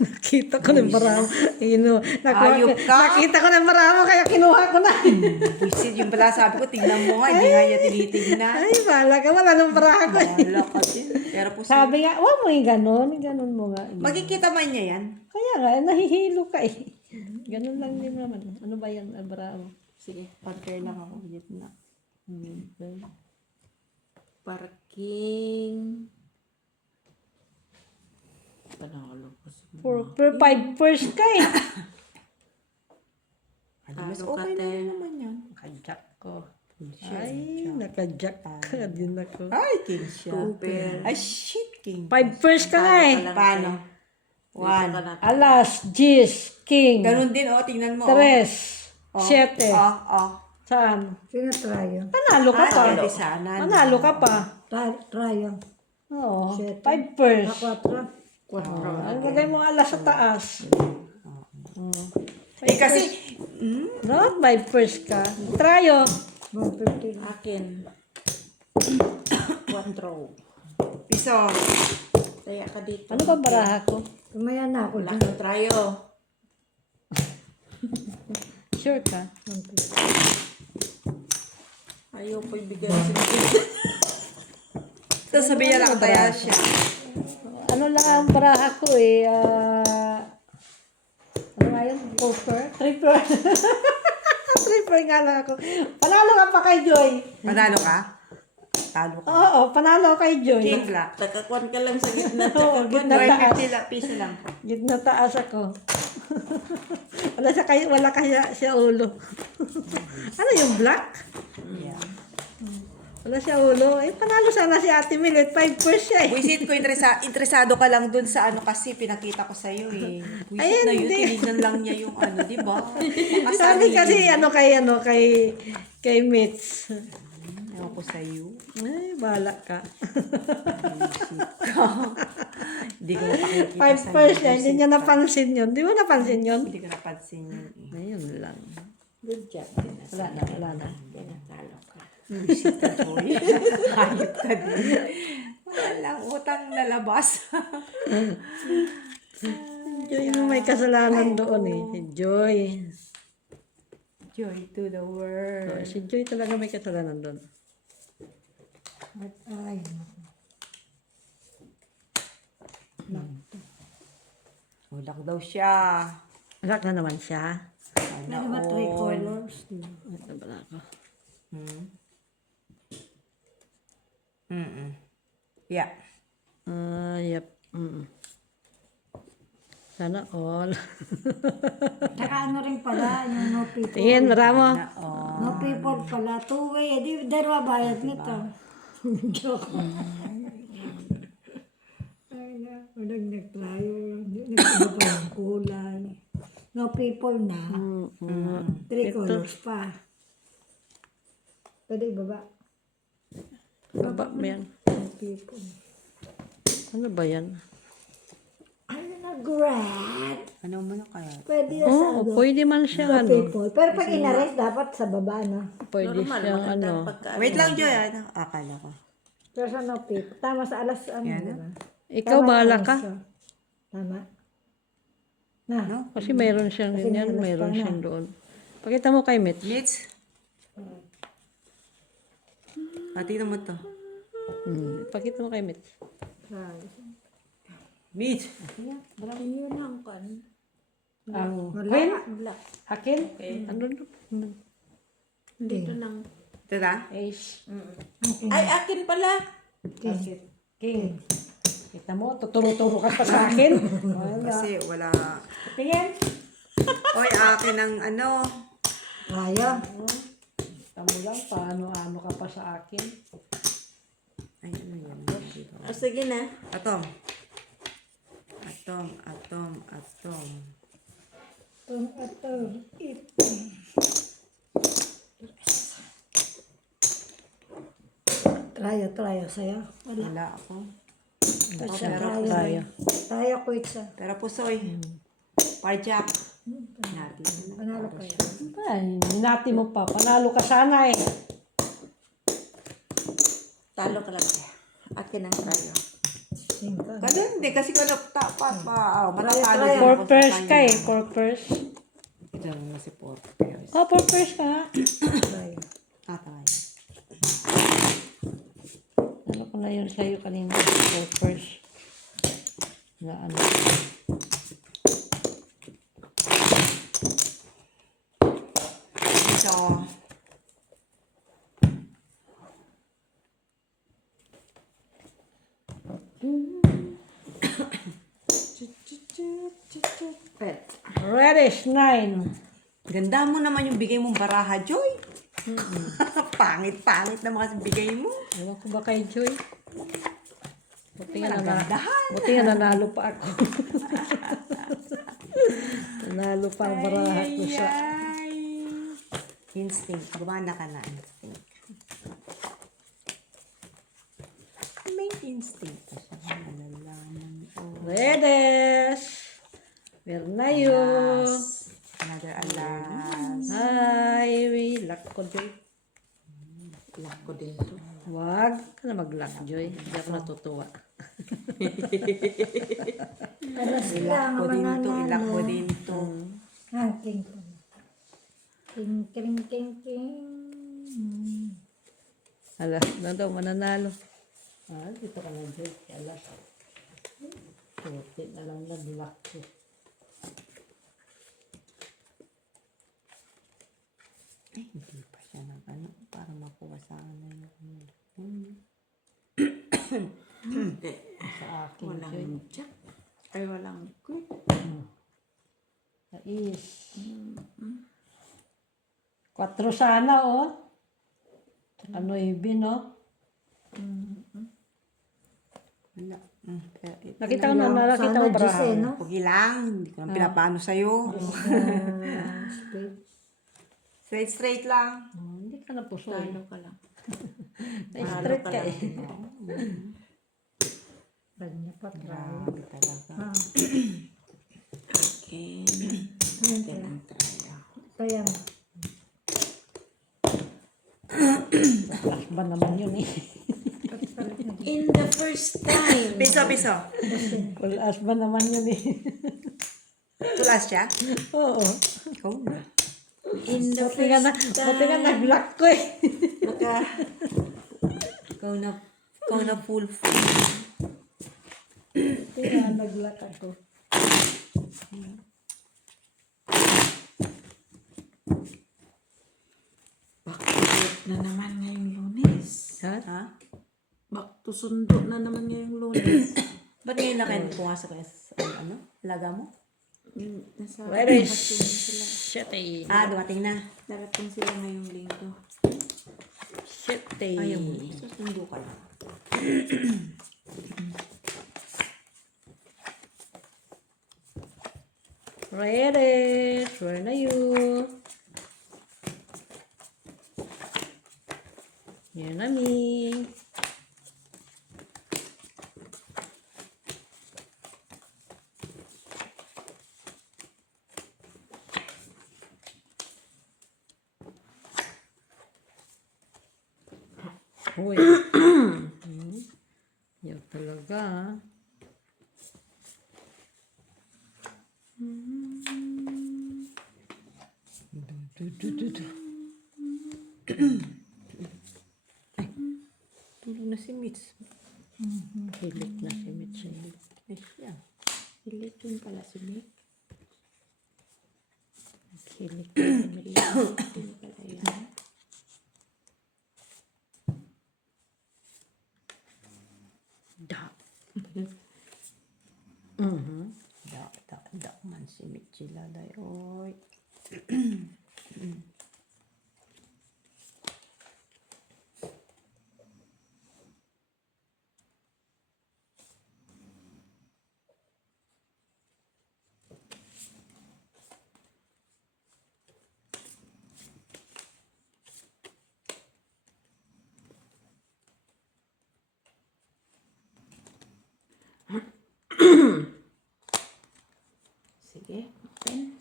Nakita ko ng maramo. Ayop ka? Nakita ko ng maramo, kaya kinuha ko na. Buisit yung pala sabi ko, tignan mo nga, hindi nga niya tinitignan. Ay, bala ka, wala nang maramo. Wala kasi. Pero po Sabi nga, wag mo yung ganon mo nga. magkikita man niya yan. Kaya nga, nahihilo ka eh. Ganon lang din naman. Ano ba yan, maramo? Sige, pag-care lang ako. Gitna. Parking. Panalo ko sa Per 5 first ka eh. Mas Talo ka, okay te. na naman yan. Nakajak ko. Ay, nakajak ka din ako. Ay, king siya. Super. Ay, shit, king. 5 first ka nga eh. Paano? One. Alas, Gis, King, Ganun din, oh, tingnan mo. 3, Oh. 7. Oh. Saan? Sino Trayo? Panalo ka pa. pwede sana. Panalo ka pa. Trayo. Oo. Shit. 5 first. Quatro. Ang lagay mo alas sa taas. Eh kasi, No? 5 first ka. Trayo. 150. Akin. 4. piso. Taya ka dito. Ano ba baraha ko? Tumaya na ako Wala dyan. kang trayo. Sure ka? Ayaw po ibigay sa Tapos sabi niya nakataya siya. Ano lang ang baraha ko eh. Ano nga yun? Poker? Tripper. Tripper nga lang ako. Panalo ka pa kay Joy. Manalo ka? Talo ka. Oo, panalo kay Joy. King black. Takakuan ka lang sa gitna. Oo, Takakuan. gitna taas. 150 lang, piso lang. Gitna taas ako. Wala kaya siya ulo. Ano yung black? Yeah. Wala siya ulo. Eh, panalo sana si Ate Milet. 5 first siya eh. Wisit ko, interesado ka lang dun sa ano kasi pinakita ko sa'yo eh. Wisit Ay, na yun, hindi. tinignan lang niya yung ano, di ba? Sabi kasi kay Mitch. Ewan ko sa'yo. Ay, bahala ka. Hindi ko napakikita 5 first siya. Hindi niya napansin yun. Di mo napansin yun? Hindi ko napansin yun eh. Ayun lang. Good job. Wala na. Talo ka. Wisit ka, Joy. Hayop ka din. Walang utang na labas. Joy yung may kasalanan doon eh. Si Joy. Joy to the world. Si Joy talaga may kasalanan doon. Ay, Ulak daw siya. Alak na naman siya. Sana ano ba 3 all. colors? Ito ba ako? Yeah. Yep. Sana all. Tsaka ano rin pala, yung no people. Tingin, maramo. Na all. No people pala. 2 way. Di dalawa bayad nito. Joke. Ay na. Walang nagtayo. Nagtaba pa yung kulay. No people na. 3 colors pa. Pwede ibaba. Baba mo yan. No people. Ano ba yan? Ay na, grad. Ano mo na kaya? Pwede na sa Oo, ano. pwede man siya No ano. people. Pero pag inares, dapat sa baba na. Pwede siyang ano. Wait lang, Joy. Ano? Akala ko. Pero sa no people. Tama sa alas, ano, diba? Ikaw Tama bahala sa ka. alas, Tama. Na. No? Kasi mayroon siyang Kasi ganyan, may alas mayroon pa na. siyang doon. Pakita mo kay Mitch. Mitch? Tingnan mo to. Pakita mo kay Mitch. Mitch! Yun ang kan. Ang Wala. Queen? Black. Akin? Ano? Dito nang Ito na? Ace. Ay, akin pala. King. Kita mo, tuturo-turo ka pa sa akin. Wala. Kasi wala. Tingin. Oy, akin ang ano. Kaya. Kita mo lang, paano-ano ka pa sa akin. Ay, ano yan? O, sige na. Atom. Atom, atom, atom. Traya sa'yo. Wala. Wala ako. Tayo. Traya ko isa. Pero pusoy. Pajak. Natin. Panalo kayo. Ay, hinati mo pa. Panalo ka sana eh. Talo ka lang. Akin ang trayo. 5. Kasi hindi. Kasi kung tapat pa. Matatalo Try, din For ako sa first ka kanya. eh. For first. Diyan mo si Porpers. Oh, for first ka nga. Traya. Tayo. Ano ko na yun sa'yo kanina. For first. Na ano. So, Reddish 9. ganda mo naman yung bigay mong baraha, Joy. Pangit-pangit naman kasi bigay mo. Ewan ko ba kay Joy? Buti nga Gandahan. buti nga nanalo pa ako. nanalo pa ang baraha ko sa... Ay. Instinct. Gumana ka na. Instinct. May instinct pa siya. Malalaman. Oh. Redes! Where na yun? Alas. Another alas. Ay, lock ko, Joy. Lock ko din to. Wag ka na mag-lock, Joy. Hindi ako natutuwa. Alas Ilak lang ko ang din to. mananalo. Ilak ko din to. Ranking ko. King, king, king, king. Alas na daw, mananalo. Ah, dito ka na, Joy. Alas. Puti na lang nag-lock ko. Ay, hindi pa siya nag ano. Para makuha sa ano yung Sa akin, Joy. Walang jack. Ay, walang queen. Is. 4 sana, oh. Tsaka 9, no? wala. Nakita ko na, nakita ko Sana baraha. Jose, no? Huwag lang. Hindi ko lang pinapaano sa'yo. Straight. Straight lang. Oh, hindi ka na puso. eh. Talo ka lang. Na-straight ka eh. Kanya pa try. Grabe talaga. Okay. Ganang tayo. Kaya Flash ba naman yun eh. In the first time. Piso. Flash ba naman yun eh. Tulas siya? Oo. Ikaw na. In the Buti nga nag-lock ko eh. Baka, Ikaw na full. Kaya nag-lock ako. back to work na naman ngayong Lunes. Ha? Ha? Back to sundo na naman ngayong Lunes. Ba't ngayon na kayo pumasok sa ano? Laga mo? Nasa Where is bakasyon sila. shit eh. Dumating na. Darating sila ngayong linggo. Shit eh. Ayaw mo. Susundo ka lang. Ready. Where na you? Yan na mi. Uy. Yan talaga. Ah. Tulog na si Mitch. Hilik na si Mitch. Ay, siya. Ilitin pala si Nick. Hilik na si Mitch. Ilitin pala yan. Da. Da man si Mitch sila day. Oy. Sige, open.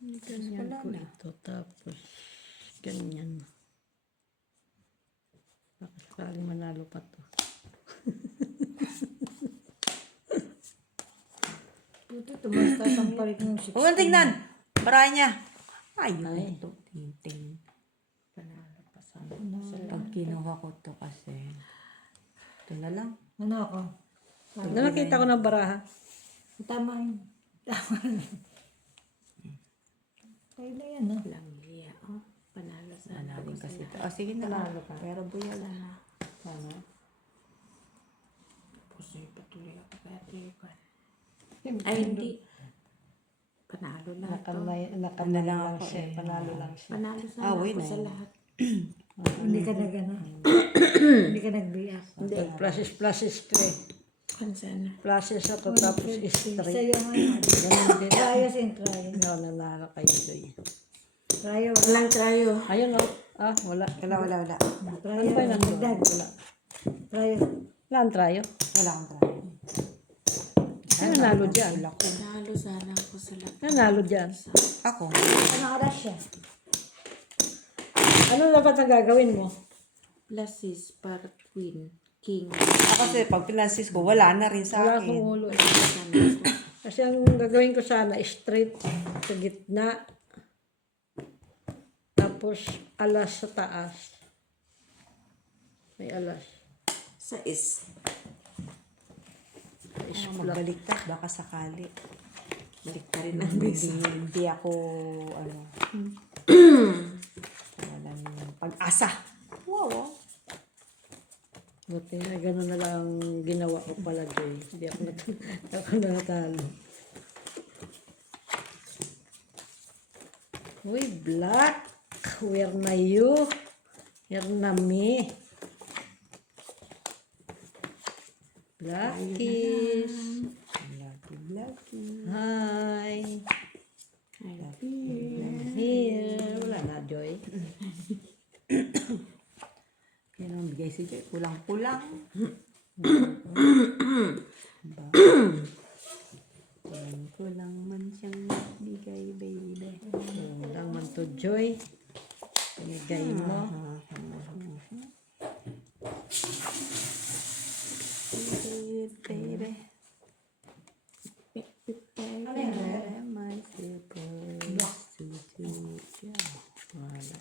Ganyan ko ito. Tapos, ganyan. Baka sakaling manalo pa to. Puto, tumastas ang palit ng 6. Huwag kang tignan. Barahan niya. Ayun. Ito. Ting. Panalo pa sa Pag kinuha ko to kasi. Ito na lang. Ano ako? Nakita ko ng baraha. Tama yun. Tama yun. Kaya na yan, no? Langlia. Oh, panalo sa Nanalin kasi ito. Sige na lang. Pero buya lang. Sana. Puso'y patuloy ako kaya tiyo. Ay, hindi. Panalo lahat to. Ano lang lang ako siya. eh. Panalo lang siya. Panalo sana Ah, ako wait sa na. lahat. Hindi ka nag ano. Hindi ka nagbiyak. Hindi. Flashes ko eh. Flashes sa to tapos straight. Sa'yo ngayon. Ganun din. Trios and trios. No, nanalo kayo Joy. Trios. Walang trayo. Ayun o. Wala. Wala. Trios. ba yung nandun? Dagdag. Wala. Trios. Wala ang trayo. Wala akong trayo. Ano nanalo dyan? Nalo sana ako sa lahat. Ano nanalo dyan? Ako? Ano oras siya? Ano dapat ang gagawin mo? Pluses para queen. King. Kasi pag pinansis ko, wala na rin sa Wala akin. akong ulo. Sana ako. Kasi ang gagawin ko sana, straight sa gitna. Tapos alas sa taas. May alas. Sa is. Magbaliktad, baka sakali. Balik ka rin ang besa. Hindi ako, walang pag-asa. Wow. Buti na gano'n na lang ang ginawa ko pala, Joy. Hindi ako natalo. Uy, black. Where na you? Where na me? Blackies. Lucky. Hi. Here. Wala na, Joy. Yan ang bigay si Joy. Kulang-kulang. Kulang man siyang bigay, baby. Wala man to, Joy. Pinigay mo. Baby. Am I supposed to do? Wala.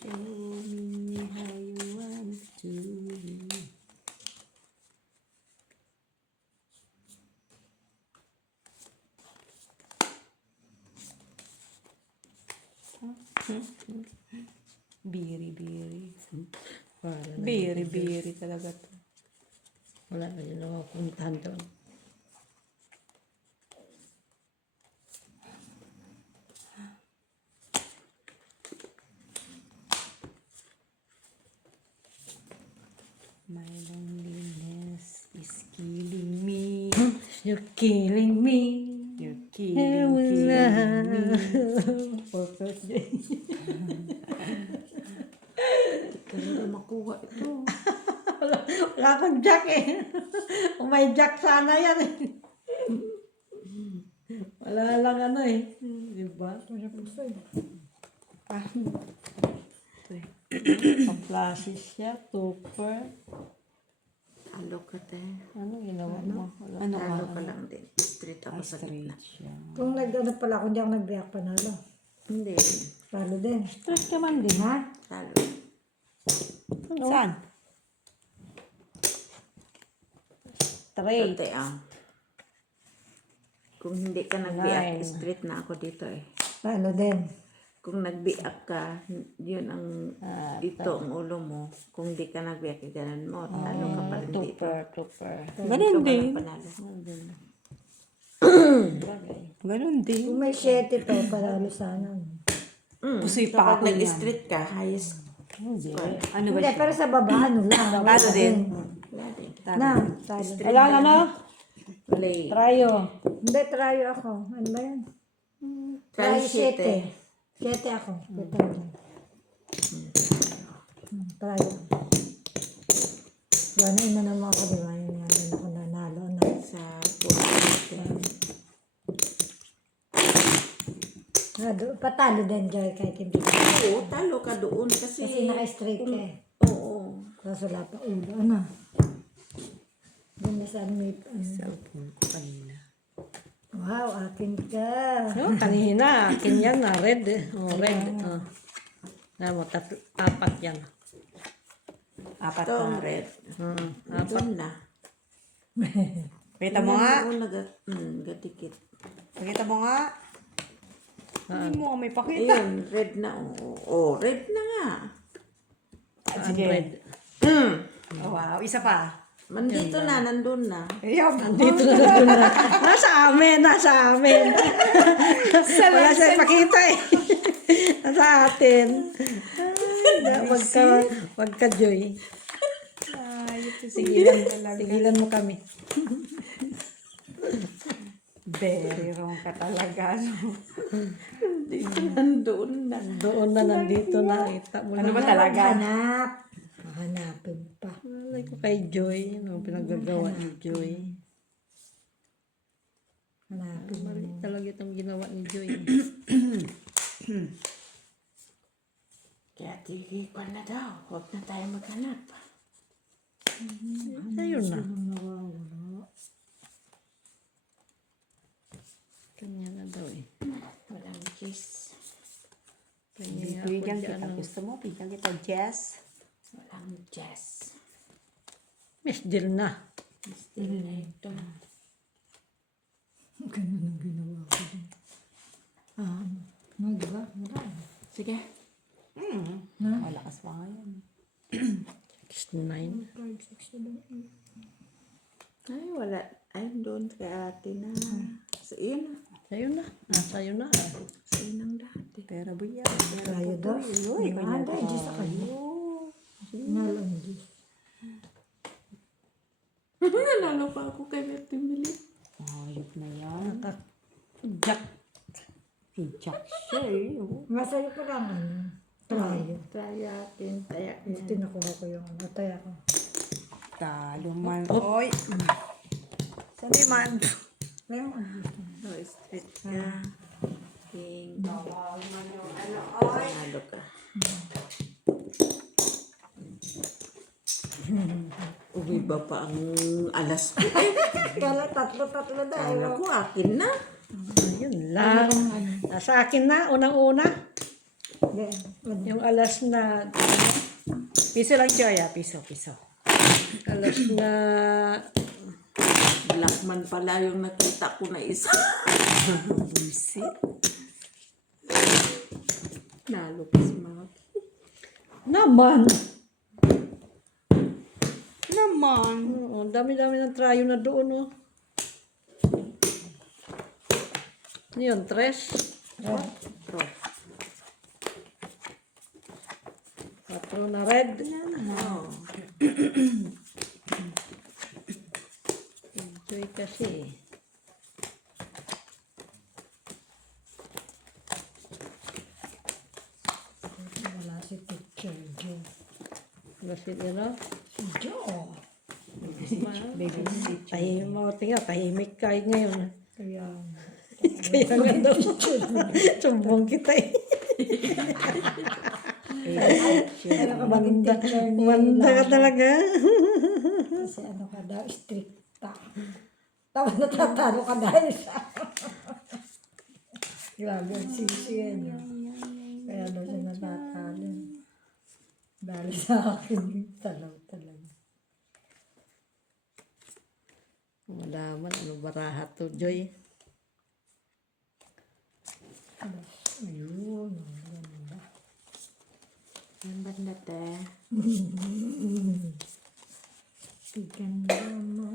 Show me how you want to be. Biri-biri. Wala na. Biri-biri talaga to. Wala na yun ako puntahan doon. My loneliness is killing me. You're killing me. You're killing me. Perfect day. Talaga makuha ito. Wala akong jack eh. Kung may jack sana yan eh. Wala lang ano eh. Diba? Pang-flashes siya, tupper. Talo ka tayo. Ano ginawa mo? Wala. Ano Talo ka? ka lang din. Straight ako sa gitna. Straight siya. Kung nag-ano pala ako, hindi ako nag-react panalo. Hindi. Talo din. Stress ka man din. Ha? Talo. Saan? Straight. Dati kung hindi ka nagbiak, straight na ako dito eh. Talo din. Kung nagbiak ka, yun ang dito ang ulo mo. Kung di ka nagbiak, ganun mo. Talo ka pa rin dito. Tupper. Ganun din. Panalo. Ganun din. Kung may 7 to, panalo sana. Pusoy So, pa pag ako yan. nag-street ka, highest score. Ano ba Hindi, siya? pero sa baba, ano lang. Talo din. Wala din. Na, talo. Wala ano? Play. Trayo. Hindi, trayo ako. Ano ba yan? Try Trayo 7. 7 ako. Trayo. Wala na naman ako, di ba? Yung yan ako nanalo na. Sa puso. Patalo din, Joy, kahit hindi. Oo, talo ka doon. Kasi Naka-straight ka eh. Oo. Tapos wala pa ulo. Ano? Doon na saan may... Kanina. Wow, akin ka. No, kanina, akin yan na, red. Red. Alam mo, 4 yan. Apat Ito ang na. red. Apat. Doon na. Pakita mo nga. Oo, gadikit. Pakita mo nga. Hindi mo nga may pakita. Ayun, red na. Oo, red na nga. Sige. Red. Oh, wow, isa pa. Mandito na, nandun na. Ayun. Dito na doon na. Nasa amin. Wala siya ipakita eh. Nasa atin. Wag ka, Joy. Ayop Sigilan mo kami. Very wrong ka talaga. No? Dito nandoon na. Doon na, nandito na. Kita mo Ano na. ba talaga? Hanap. Hanapin pa. Alay ko kay Joy. Ano pinaggagawa ni Joy? Hanapin mo. Mali talaga itong ginawa ni Joy. Kaya tigil ko na daw. Huwag na tayo maghanap. Ayun na. Ang nawawala. Kanya na daw eh. Walang kiss. Kanya ako Bigyan dyan. kita. Gusto mo? Bigyan kita, Jess. Walang Jess. Miss Jill na. Still na ito. Ganun ang ginawa ko din. No, diba? Wala. Sige. Malakas pa ngayon. 69. 5, 6, 7, 8. Ay, wala. Ay, doon kay ate na. Sa iyo na. Sa'yo na. Sa'yo na. Sa iyo nang dati. Pero buya. Tayo daw. Uy, kanya Ada, Diyos sa kanya. Nalang Diyos. Nanalo pa ako kay Mete Mili. Ayop na yan. Jack. Jack siya eh. Oh. Masaya ko lang ano. Tayo. Tayakin. Tayakin. Tinakuha ko yung nataya ko. Talo man. Oy. Sabi man. Ngayon, ang gusto. No, straight ka. King. Nanalo ka. Uwi ba pa ang alas ko? Kala tatlo dahil. Kala ko akin na. Ayun lang. Nasa akin na. Unang-una. Yung alas na Piso lang siya, ya. Piso. alas na Blackman pala yung nakita ko na isa. Busit. Nalupas mga. naman. Naman. Oo, dami-dami ng trayo na doon, oh. Ano yun, tres? Pro. 4 na red. Oh. Enjoy kasi. Wala si Teacher Joe. Kasi, you know, Si Joe. tahimik kahit ngayon. Kaya, Kaya nga daw, sumbong kita eh. Manda ka talaga. kasi ano ka daw, stricta. Tapos natatalo ka dahil sa... Grabe ang sisiyan niya. Kaya daw siya natatalo. Dahil sa akin, talaw talaga. Malaman, ano baraha to, Joy? Ayun, ang ganda. Ang banda te. Ganda mo.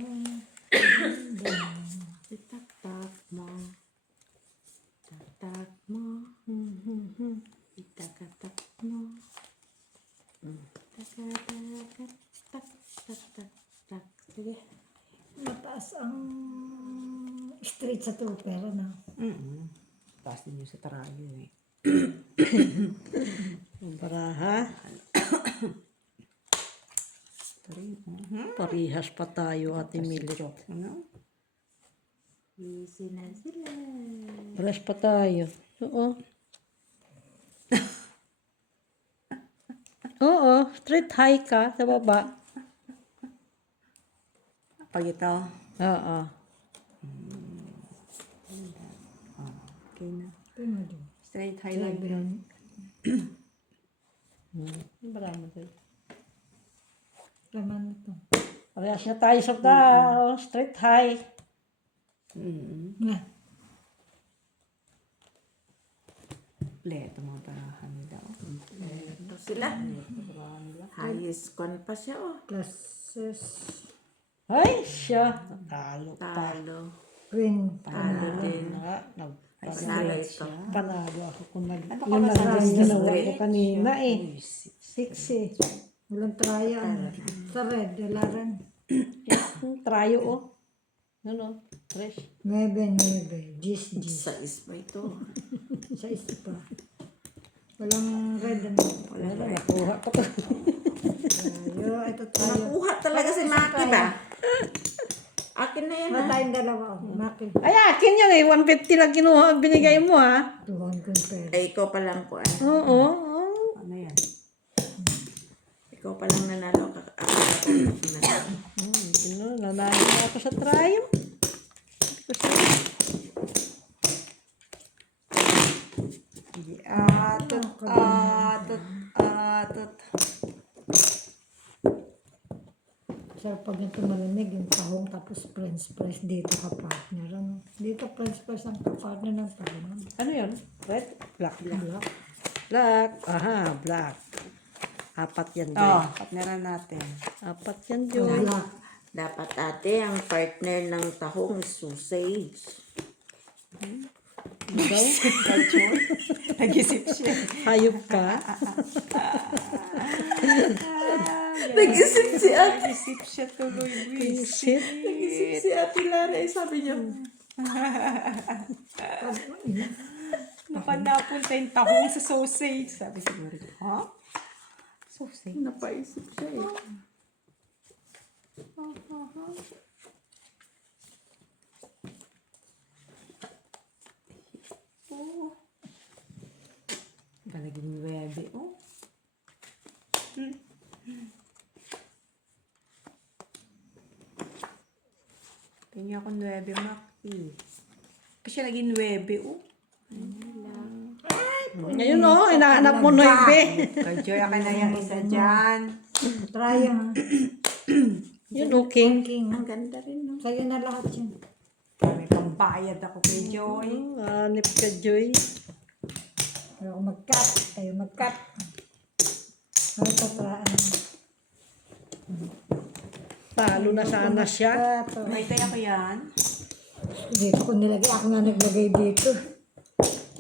Itak-tak mo. Tak-tak mo. Itak-tak mo. Tak-tak-tak-tak-tak. Sige. Mataas ang street sa trooper, ano? Taas din yung sa tarayo eh. Ang baraha. Parihas pa tayo, Ate Milit. Ano? Easy na sila. Parehas pa tayo. Oo. Oo, straight high ka sa baba. Pag ito. Oo. Okay na. Tingnan mo din. Straight high lang yun. Marami tayo. Laman na to. Parehas na tayo sa tao. Straight high. Nga. Leto mga parahan nila. Ito sila. Highest con pa siya oh. Classes. Ay, siya. Talo pa. Talo. Queen. Talo din. Panalo ito. Panalo ako kung Ano yun ka ang ba sa ginawa ko straight? kanina eh. 6 eh. Walang trial. Sa red, wala rin. Trayo, oh. Ano? Fresh. 9. Gis. Sa ispa ito. Sa isa pa. Walang red. Ano? Wala, nakuha ko to. Tayo. Ito tayo. Nakuha talaga si Maki ba? Akin na yan Wala ha. tayong dalawa. Maki. Ay, akin yan eh. 150 lang kinuha, binigay mo ha. Tuhon kong pera. Ay, ikaw pa lang po ah. Oo. Ano yan? Ikaw pa lang nanalo. Ako nanalo. Nanalo na ako sa trayo. Atot, atot. Sarap pag ito marinig yung tahong tapos french fries dito ka partner. Ano? Dito french fries ang partner ng tahong. Ano yun? Red? Black. Black. Black. Aha, black. Apat yan, Joy. Oh, partneran natin. Apat yan, Joy. Black. Dapat ate, ang partner ng tahong is sausage. Ikaw? Nag-isip siya. Hayop ka? Nag-isip si ate. Nag-isip siya tuloy, Luis. Shit. Nag-isip si ate Lara. Sabi niya, Napunta yung tahong sa sausage. Sabi siguro, ha? Sausage? napaisip siya eh. Oh. Balaging 9, oh. Tingnan ako 9, Maki. Pa siya naging 9, oh. Ngayon, oh, inaanap mo 9. Enjoy ka na yung isa dyan. Try ha. Yun, okay. King. Ang ganda rin, no? Sa'yo na lahat yun. May pambayad ako kay Joy. Anip ka, Joy. Ayaw mag-cut. Tayo mag-cut. Ano ito traan? Talo na sana siya. Ito. May tayo ko yan. Dito ko nilagay. Ako nga naglagay dito.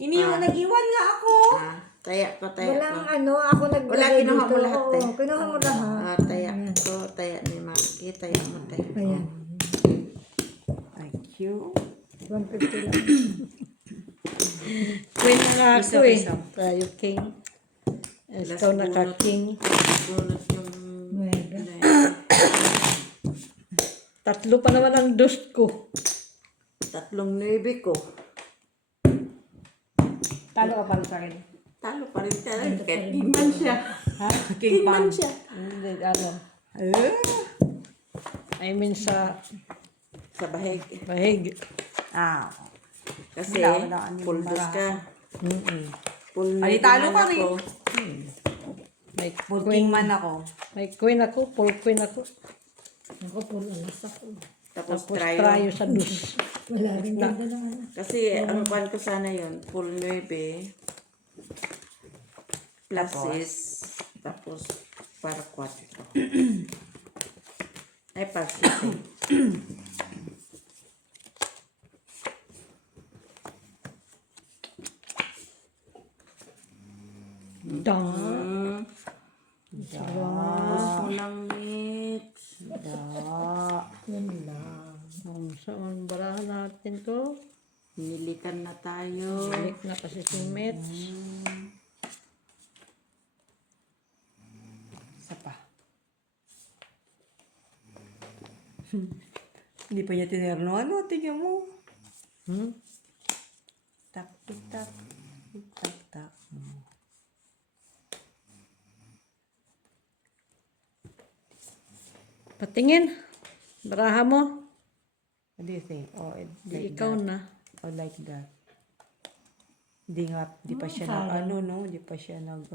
Nag-iwan nga ako. Ah, taya ko. Walang ano, ako Wala, naglagay dito. kinuha mo lahat Oo, eh. kinuha mo lahat. Ah, taya ko. Taya ni Maki. Taya mo, taya ko. Ayan. Thank you. 150 lang. Queen na ako Piso, eh. piso. Tayo, king. Ikaw naka-king. Bunot yung... 9. Tatlo pa naman ang dust ko. 3 9 ko. Talo ka pala sa akin. Talo pa rin siya. Kahit tingman siya. Ha? King Tingman Pan. siya. Hindi, ano. I mean sa Sa bahig. bahig. Ah. Kasi, Wala, ano yung full dos ka. Full Ay, navy talo man ka ako. May Full queen. king man ako. May queen ako, full queen ako. Ako po alas ako. Tapos Tapos tryo. trayo sa dus. Wala rin ganda naman. Kasi, ang kwan ko sana yun, full 9. Plus Tapos? is, tapos, para 4. Ay, para 6. Dang. Tapos mo lang mix. Yun lang. Ang saan barahan natin to? Militan na tayo. Balik na kasi si Mets. Isa pa. Hindi pa niya tinerno. Ano? Tingnan mo. Tak, tik, tak. Tik, tak, tak. Patingin. Baraha mo. What do you think? Oh, Di like ikaw that. na. Oh, like that. Hindi nga, di pa siya nag, ano, no? Di pa siya nag,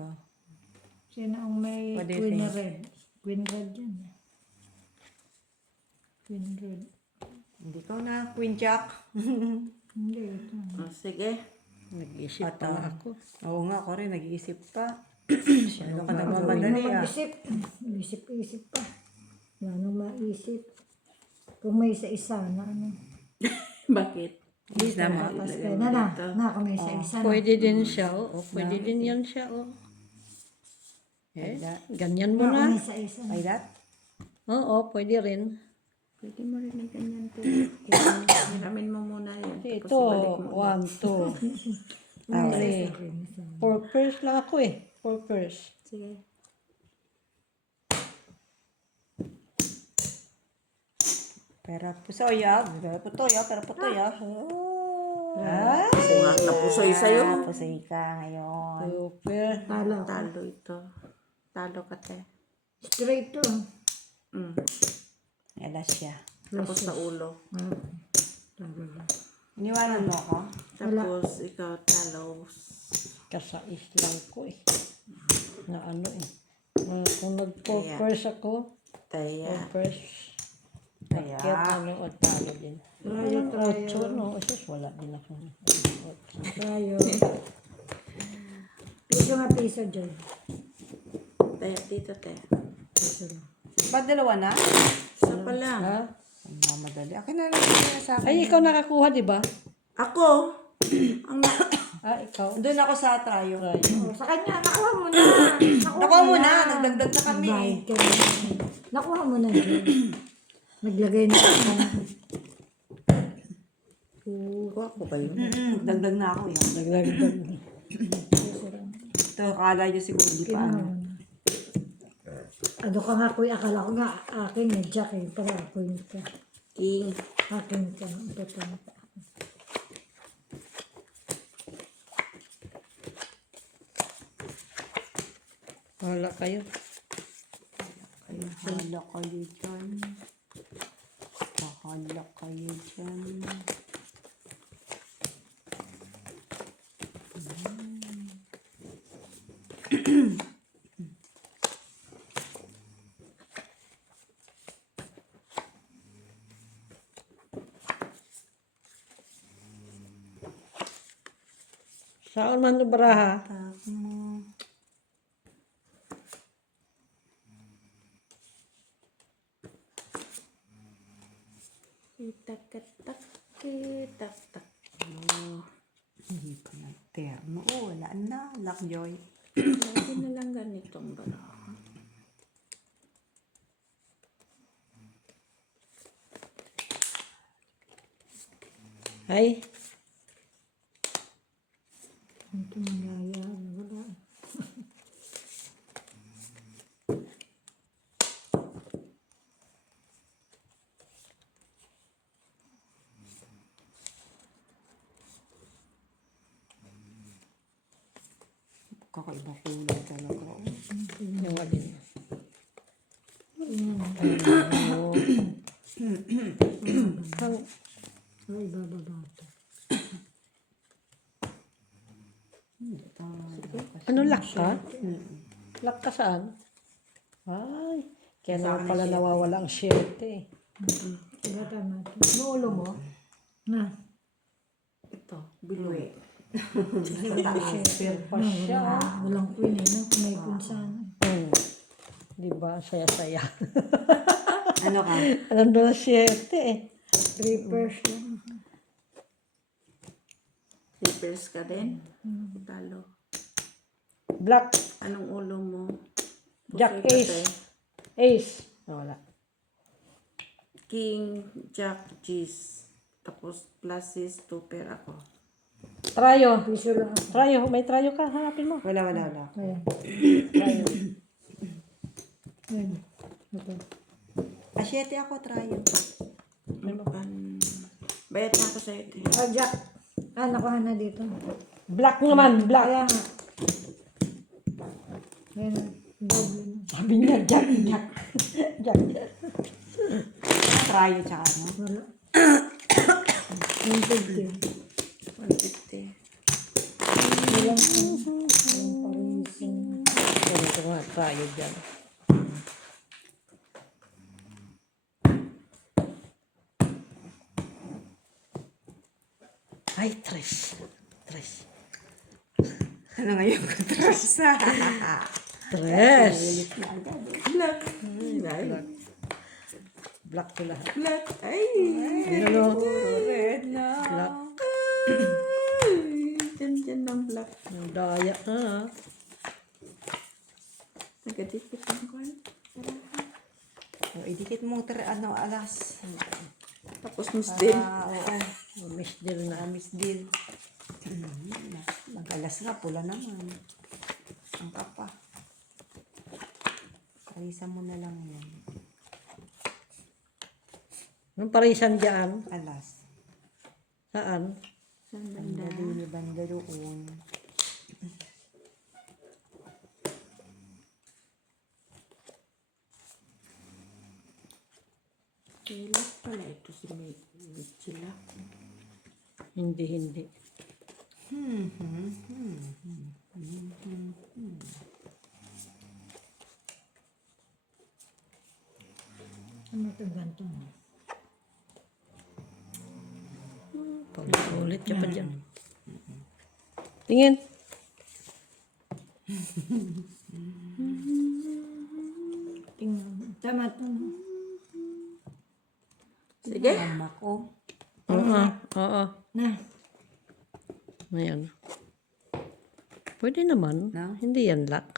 Sino ang may What do you queen na think? red? Queen red yan. Queen red. hindi ko na, Queen Jack. Hindi, ito. Oh, sige. Nag-isip At, pa nga ako. Oo nga, ako rin, nag-iisip pa. Ano ka nagmamadali, ah. Mag-isip. Isip pa. Wala nang maisip. Kung may isa-isa na ano. Bakit? Dito na. Tapos kaya na kung may isa-isa na. Pwede din siya, oo. Pwede din yan siya, oo. Like that. Ganyan mo Ako na. na sa isa. Like that. Oo, pwede rin. Pwede mo rin yung ganyan to. Hiramin mo muna yan. Kasi Tapos ito, ibalik mo. 1, 2, 3. 4 pairs lang ako eh. 4 pairs. Sige. Pero pusoy, pero putoy. Ah, Napusoy sa'yo. pusoy ka ngayon. Super. Talo. Talo ito. Talo ka, te. Straight to. Alas siya. Tapos sa ulo. Iniwanan mo ako? Tapos ikaw talo. Kasais lang ko eh. Na ano eh. Kung nag-4 pairs ako, Taya. 4 pairs. Kaya. Kaya ano, at talo din. Trayo, trayo. 8, no? Asus, wala din ako. Trayo. Piso nga piso dyan. Taya dito, te. Piso lang. Ba't dalawa na? Isa pa lang. Ha? Ang mamadali. Akin na lang yung sa akin. Ay, ikaw nakakuha, di ba? Ako. Ang Ikaw. Doon ako sa trayo. Oh, sa kanya, nakuha mo na. Nakuha mo na. Nagdagdag na kami. Bayad ka na. Nakuha mo na dyan. Naglagay na ako. Kuha ko ba yun? Nagdagdag na ako yun. Naglagdag. Ito, akala nyo siguro di pa ano. Ano ka nga kuya, akala ko nga akin eh, Jack eh, para ako yun ka. King. Akin ka, ito. Wala kayo. Bahala kayo dyan. Bahala kayo dyan. Saan man baraha? Tak-tak-tak. Tak-tak. Hindi pa nagterno. Oh, wala na. Lockjoy. Lagi na lang ganitong bala. Ay, Ito nangyayari, wala. Kakaiba kulay talaga. yung alin. Ang, Ay, bababa ito. ano, lock ka? Lock ka saan? Ay, kaya naman pala nawawala ang shirt eh. Diba tama ito? Nuulo mo? Na. Ito. Bilog. Shirt pa siya. Walang queen eh, no? May queen sana. Di ba? Saya-saya. Ano ka? Nandun ang shirt eh. 3 pairs lang. Slippers ka din? Talo. Black. Anong ulo mo? Jack Pusoy ka, Ace. te. Ace. Wala. King, Jack, G's. Tapos pluses, 2 pair ako. Trayo. Piso lang. Trayo. May trayo ka. Hanapin mo. Wala. Ayan. Trayo. Ayan. Ito. Asyete ako, trayo. Bayad na ako sa'yo. te. Oh, Jack. Nakuha na dito. Black naman. Black. Kaya nga. Ayan na. Doble na. Sabi niya, Jack. Jack. Jack. Trayo tsaka ano. Wala. 150. 150. Walang parisin. Ganito nga. Trayo dyan. Ay, tres. Tres. Ano ngayon ko trust? Tres. Black. Black ko lahat. Black. Ay. Ano? Red na. Black. Dyan ng black. Ang daya. Nagkadikit ang kwan. O, idikit mo alas. Tapos Miss Din. Oo. Miss Del na. Miss Deal. Mag-alas nga, pula naman. Ang kapa. Kalisa mo na lang yan. Anong parisan dyan? Alas. Saan? Saan Banda banda? din, banda doon. Kilos pala ito si Michila. Hindi. Ano ito ganito mo? Paulit ka pa dyan. Tingin. Tingnan. Tama ito. Sige. Amak ko. Oo. Na. Ayan. Pwede naman. No? Hindi yan lock.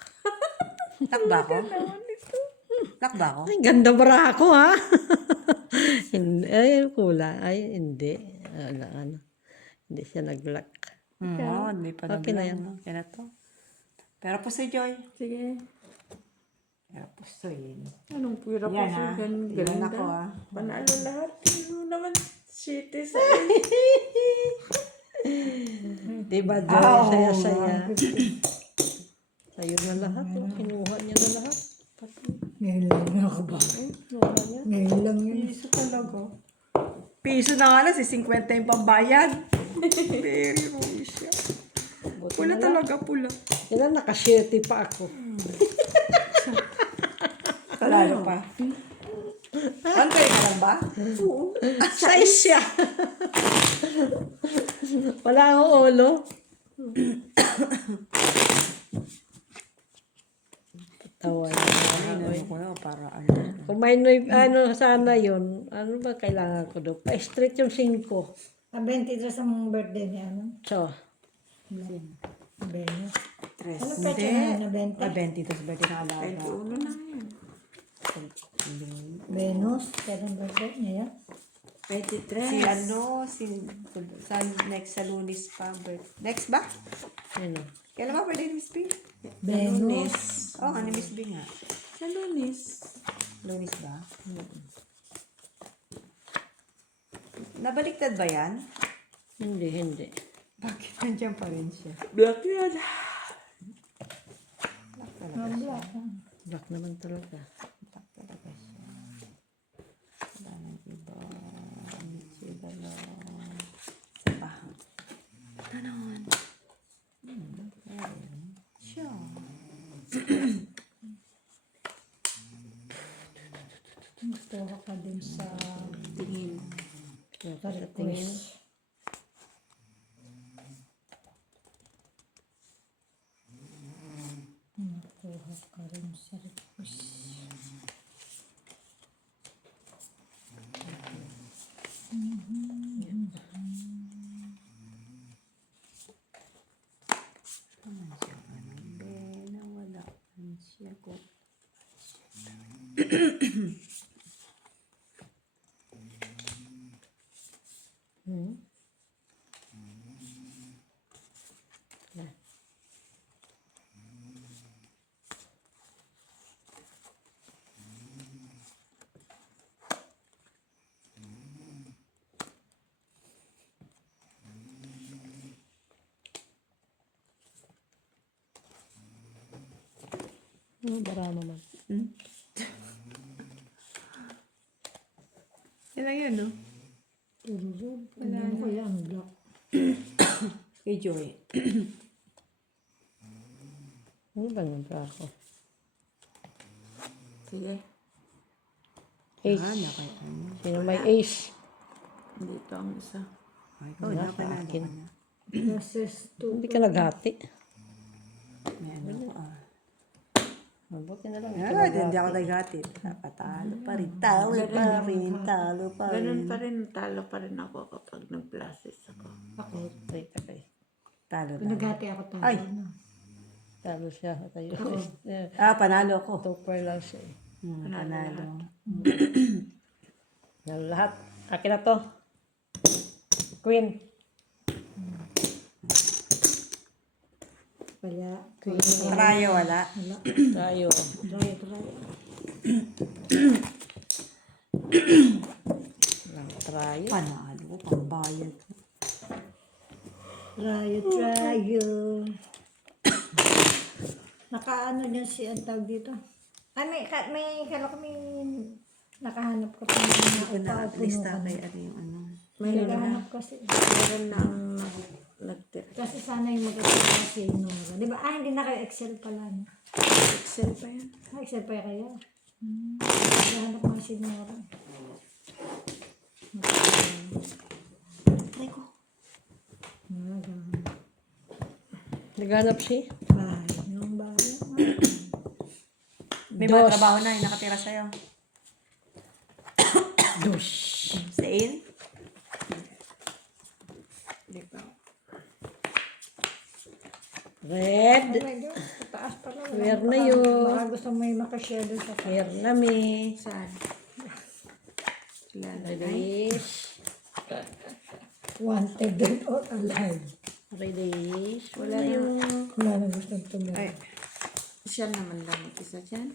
Lock ba ako? Lock ba ako? Ay, ganda bara ako ha. Hindi, ay, kula. Ay, hindi. Ano. Hindi siya nag-lock. Oo, hindi pa Okay na nag-lock, yan. no? Yan na to. Pero po si Joy. Sige. Pero po so yun. Anong pira po Yan siya? ah. Ganda. Yan ako ah. Panalo lahat. Ano naman? City sa Diba, Joy? Saya-saya. Sa'yo na lahat. Oh. Kinuha niya na lahat. Ngayon lang yun ako ba? Kinuha niya. Ngayon lang yun. Piso talaga. Piso na nga lang, si 50 yung pambayad. Very rich siya. Pula talaga, pula. Yan nakashirty pa ako. Palalo pa. Antay ka lang ba? Oo. Size siya. Wala akong ulo. Tawa Ay, ano ko na, para ano. Kung may ano sana yun, ano ba kailangan ko doon? Pa-straight yung 5. Ang 23 ang birthday niya, ano? So, Venus. Tres. Ano pa siya na 20? 20, tapos birthday na alaga. 21 na yan. Venus. Kailan birthday niya yan? 23. Si ano, sa next sa Lunis pa. Next ba? ano. Kailan ba birthday ni Miss B? Venus. Oo, ni Miss B nga. Sa Lunes. Lunis ba? Nabaliktad ba yan? Hindi. Bakit nandiyan pa rin siya? Black yan. Black naman talaga. Tak talaga siya. Wala nang iba. Michila lang. Sapa. Ganon. Siya. Gusto ko pa din sa Tingin. request. Nakuha ka rin sa request. Naman siya. Anong be? Nawala. Naman siya ko. Ano bara naman. Yan lang yun, no? Tulog. Ano ko yan? Block. Kay Joy. Ano ba yung ako? Sige. Ace. Nakay ano. Sino may ace? Dito ang isa. Ay, ikaw na pa na. akin. Nurses 2. Hindi ka naghati. May ano ko ah. Mabuti na lang. Hindi ako naghatid. Patalo pa rin. Talo pa rin. Talo pa rin. Ganun pa rin. Talo pa rin ako kapag nag-classes ako. Straight away. Talo na. Pinagati ako tayo. Ay. Ano? Talo siya. Tayo. Panalo ko. Tupper lang siya. Panalo. Yan lahat. Akin na to. Queen. Wala. Trayo, wala. Tayo. Try. Lang tayo. Panalo ko, pambayad. Try. Nakaano dyan si ang tawag dito? May nakahanap ka pa ng Lista kay ano yung ano. May nakahanap kasi. Meron lang nagtira. Kasi sana yung magkakita si Nora. Di ba? Hindi na kayo Excel pala. No? Excel pa yan. Excel pa kayo? Nakahanap mo si Nora. Ay ko. Naghanap siya. Bahay. Yung bahay. May mga trabaho na yung nakatira sa'yo. Sa in? Red. Medyo taas pala. Where na yun? Baka gusto mo yung makashare doon sa Here na mi. Saan? Release. wanted dead or alive. Release. Wala yung... Wala na gustong tumira. Ay. Siya naman lang isa dyan.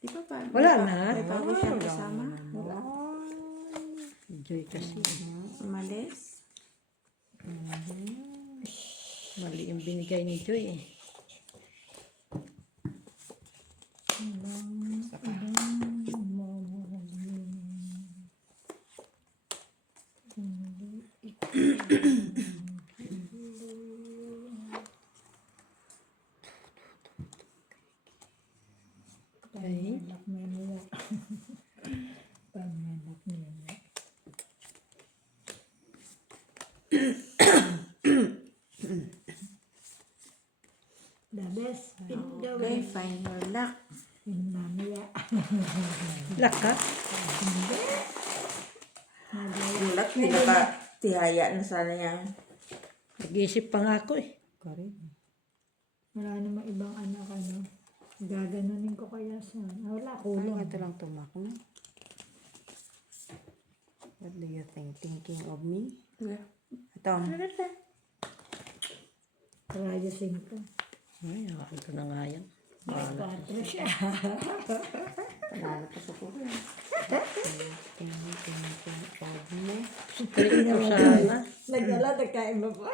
Di ba pa? Wala na. May bago siyang kasama. Enjoy kasi. Umalis. Mali yung binigay ni Joy eh. Okay. The best in the Okay, world. find your luck. In mamaya. Laka. Yung luck, hindi pa tihaya na sana yan. Nag-iisip pa nga ako eh. Wala namang ibang anak ano. Gaganunin ko kaya sa... wala, kulang. Ito lang tumak mo. What do you think? Thinking of me? Ito. Rayo 5. Ay, ito na nga yan. Quadro siya. Panalo pa sa kuko. Thinking of me. Straight ko sana. Nagdala, nagkaiba pa.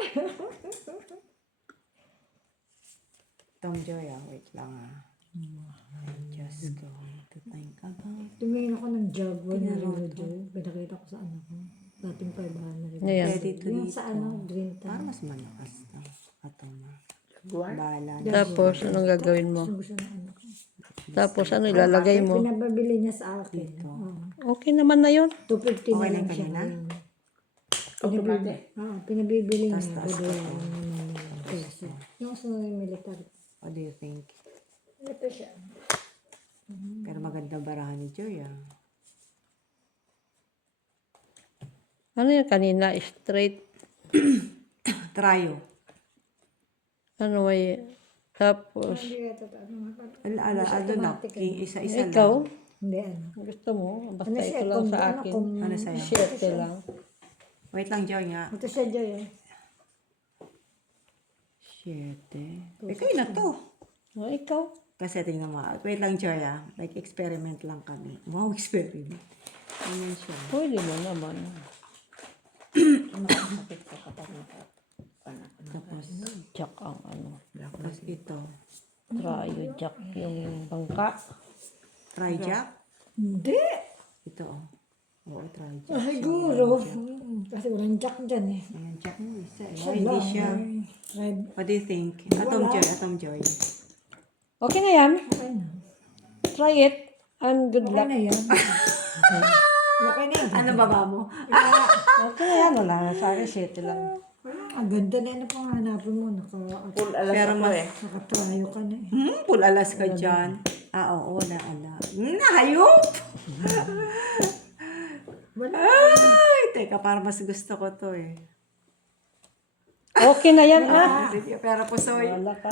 Tom Joy, wait lang I'm just going to think about. Tumingin ako ng Jaguar na Rio Joy. Pinakita ko sa anak ko. Dating 500 na rin. Ngayon. Ready to Yung eat. sa ano, Green Parang Time. mas malakas na. Ato na. Bahala na. Tapos, anong gagawin mo? Gusto na anak ko. Tapos, ano ilalagay mo? Pinababili niya sa akin. Okay naman na yun. 250 Okay na lang lang siya. kanina? Pinabibili niya. Taas-taas Babayaran naman ng peso. Yung sa military. What do you think? Ito siya. Pero maganda barahan ni Joy Ano yan kanina? Straight. Trayo. Ano may... Tapos, Ano na? Isa-isa lang. ikaw, Hindi ano. gusto mo? Basta Ano siya? ito lang sa Ano akin. kung... Ano sa'yo? 7 lang. Wait lang, Joy nga. Ito siya, Joy. 7. Kayo na to. O, ikaw. Kasi tingnan mo. Wait lang, Joy Like, experiment lang kami. Wow, experiment. Ayan siya. Pwede mo naman. Tapos, Jack ang ano. tapos ito. Tryo jack yung bangka. Try jack. Hindi. Ito, Oo, try jack. Siguro. Kasi walang jack dyan eh. Ayan, jack mo isa. Wala. Hindi siya. Red. What do you think? Atom Joy. Okay na yan. Okay na. Try it. And good Okay luck. na yan. Okay na yan. Ano baba mo? Okay na yan. Wala na sa akin. 7 lang. Ang ganda na ano pang hanapin mo. Full alas pero mas, Nakatrayo ka na eh. full alas ka dyan. Oo, naala. Hayop! Wala. Ay, teka, para mas gusto ko to Okay na yan, ah. Sige, pero pusoy. Wala ka.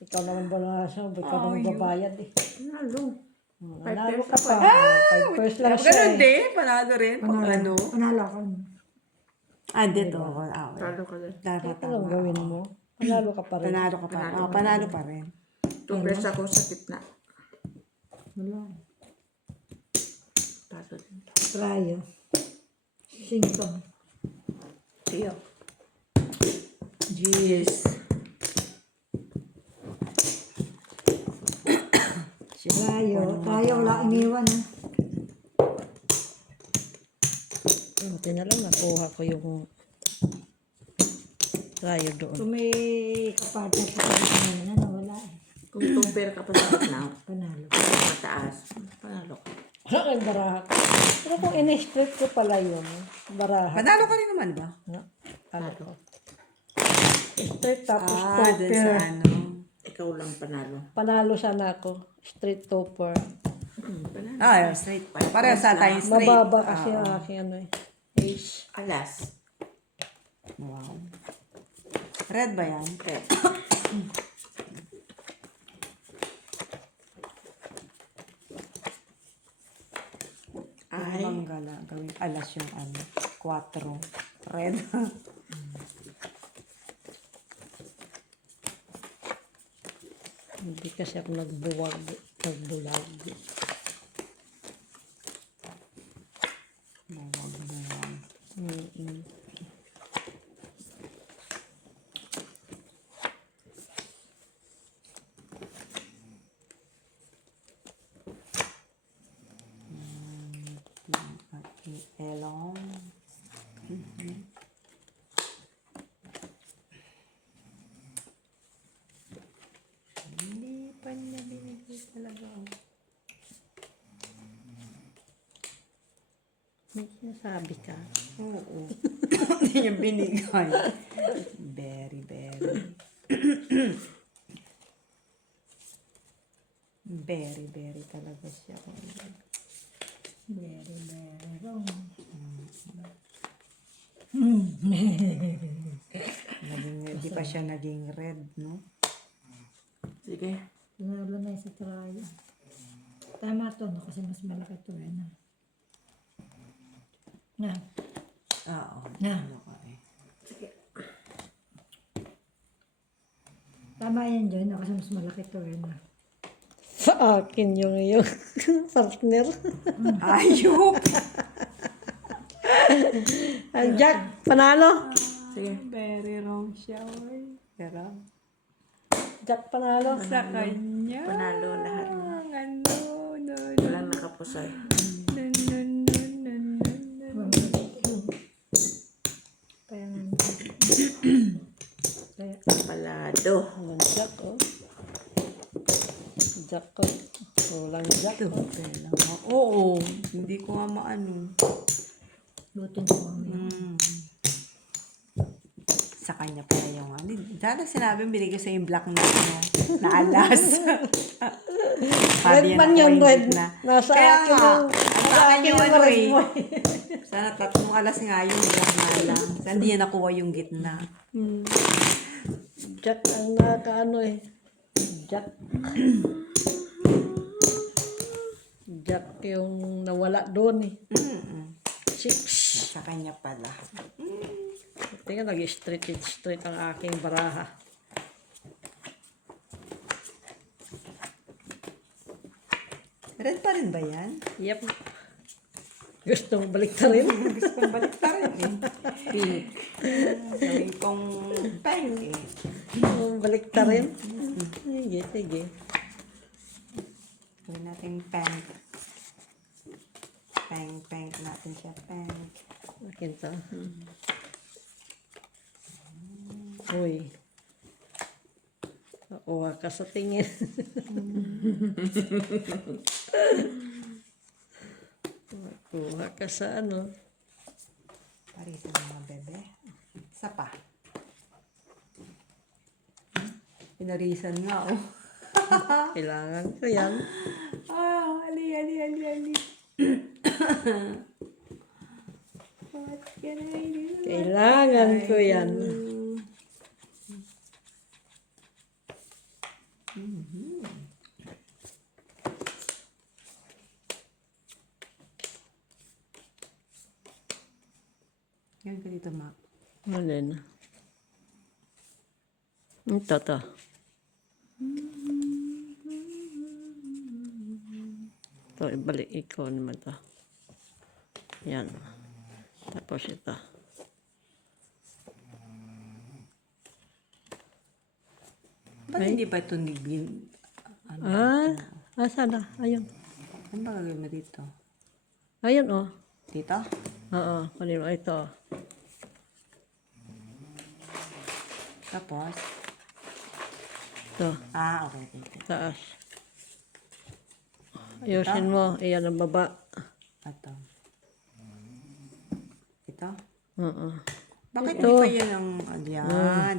Ikaw naman ba ikaw naman babayad eh. Panalo. Nanalo ka pa. 5 pesos lang siya Ganun eh. din, panalo rin. Ano? Panalo ako. Dito. Talo ka din. Anong gawin mo? Panalo ka pa rin. Panalo ka pa. Panalo pa rin. 2 pesos ako sa gitna. Wala. Tato din. Trayo. 5. Tiyo. Jeez. Trayo, wala iniwan ha. Buti na lang nakuha ko yung rayo doon. Kung may kapartner sa kanina na wala eh. Kung 2 pesos ka pa sa gitna, Panalo. mataas, panalo ka. Wala kang baraha. Pero kung in-straight ko pala yun, baraha. Panalo ka rin naman, ba? No? Ano ko? Straight tapos Dun sa topper. ano. Ikaw lang panalo. Panalo sana ako. Straight topper. Yung straight. Pareho sa tayong straight. Mababa kasi ang aking ano eh. Ace. Alas. Wow. Red ba yan? Red. Ay. Ang gala. Gawin alas yung ano. 4. Red. Hindi kasi ako nagbulag. Bawag. Mm-mm. Elong. Hindi pa niya binigay talaga. May sinasabi ka. Oo. Hindi niya binigay. Very, very. Very, very talaga siya. Very, very wrong. Di pa siya naging red, no? Sige. Panalo na yung sa trayo. Tama to, no? Kasi mas malaki to eh. Na. Oo. Na. Ano ka eh. Tama yan dyan, no? Kasi mas malaki to eh. Na. Sa akin yung partner. Ayop! Ang Jack, panalo. Sige. Very wrong siya, oy. Pero, Jack, panalo. sa kanya. Panalo lahat. Ano, no, Walang nakapusoy. Palado. Walang Jack, oh. Jack ko. Walang Jack, oh. Oo, hindi ko nga maano. Lutin ko mamaya. Sa kanya pala yung ano. Sana sinabi, binigay sa yung black na ano, na alas. Red man yun, red. Nasa Kaya akin nga, yung... sa akin yung ano red eh. mo Sana 3 alas nga yung black na lang. Sana hindi niya nakuha yung gitna. Jack ang nakaano eh. Jack. Jack yung nawala doon eh. 6. Sa kanya pala. Tingnan, nag-straight ang aking baraha. Red pa rin ba yan? Yep. Gustong balik ta rin. Gusto kong balik pa rin eh. Pink. Gawin kong pink eh. Balik ta rin. Sige, sige. Gawin natin pink. Pink natin siya. Pink. Akin to. Uy. Nakuha ka sa tingin. Nakuha ka sa ano. Parisan ng mga bebe. Isa pa. Pinarisan nga oh. Kailangan ko yan. Ali. What can I do? Kailangan ko yan. Yan ka dito, Mac. Alin? Ito to. Ito, ibalik ikaw naman to. Yan. Tapos ito. Ba't hindi pa ito nigbil? Saan na? Ayun. Ano ba gagawin mo dito? Ayun, oh. Dito? Oo, kanino ito. Tapos? Ito, Okay. taas. Ayusin mo. Iyan ang baba. Ito. Ito? Oo. Bakit Ito. di pa yan ang... Yan. Yan.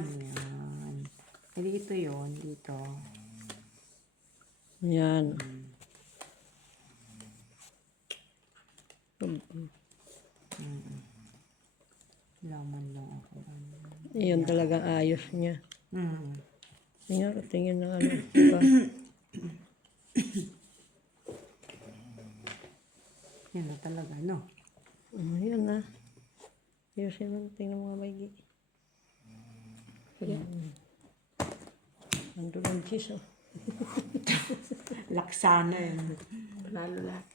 Hindi ito yun. Dito. Yan. Laman lang ako. Iyon talagang ayos niya. Hmm. Tingin ng ano. Diba? Yan na talaga, no? Yun na. Ayusin mo. Tingnan mo nga maigi. Nandun ang cheese, oh. Laksana yun. Lalo lahat.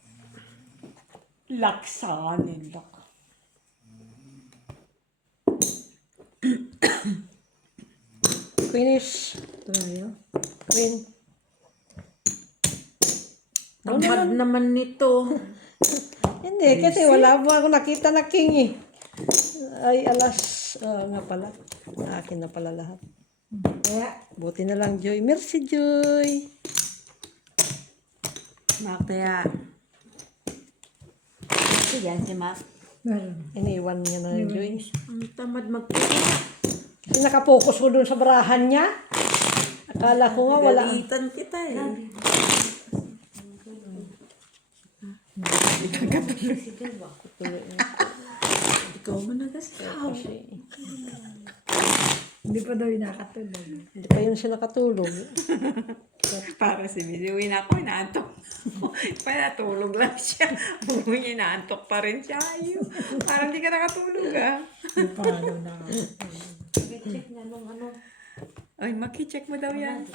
Laksana yun. Queenish. Tayo. Queen. Tamad naman nito. Hindi, kasi wala mo ako nakita na king eh. Ay, alas. Nga pala. Akin na pala lahat. Kaya, Buti na lang, Joy. Merci, Joy. Mac, kaya... Ito yan si Mac. meron. Iniwan niya na yung Joy. Ang tamad magpapit. Kasi nakapokus ko dun sa barahan niya. Akala ko nga wala. Galitan kita eh. Ikaw mo nagasaw. Hindi pa daw yung nakatulog. Hindi pa yun siya nakatulog. Para si Miss, uwi na ako, inaantok. Natulog lang siya. Uwi, inaantok pa rin siya. Ayaw. Parang di ka nakatulog, ah. Paano na. Check niya nung ano. Ay, maki-check mo daw yan.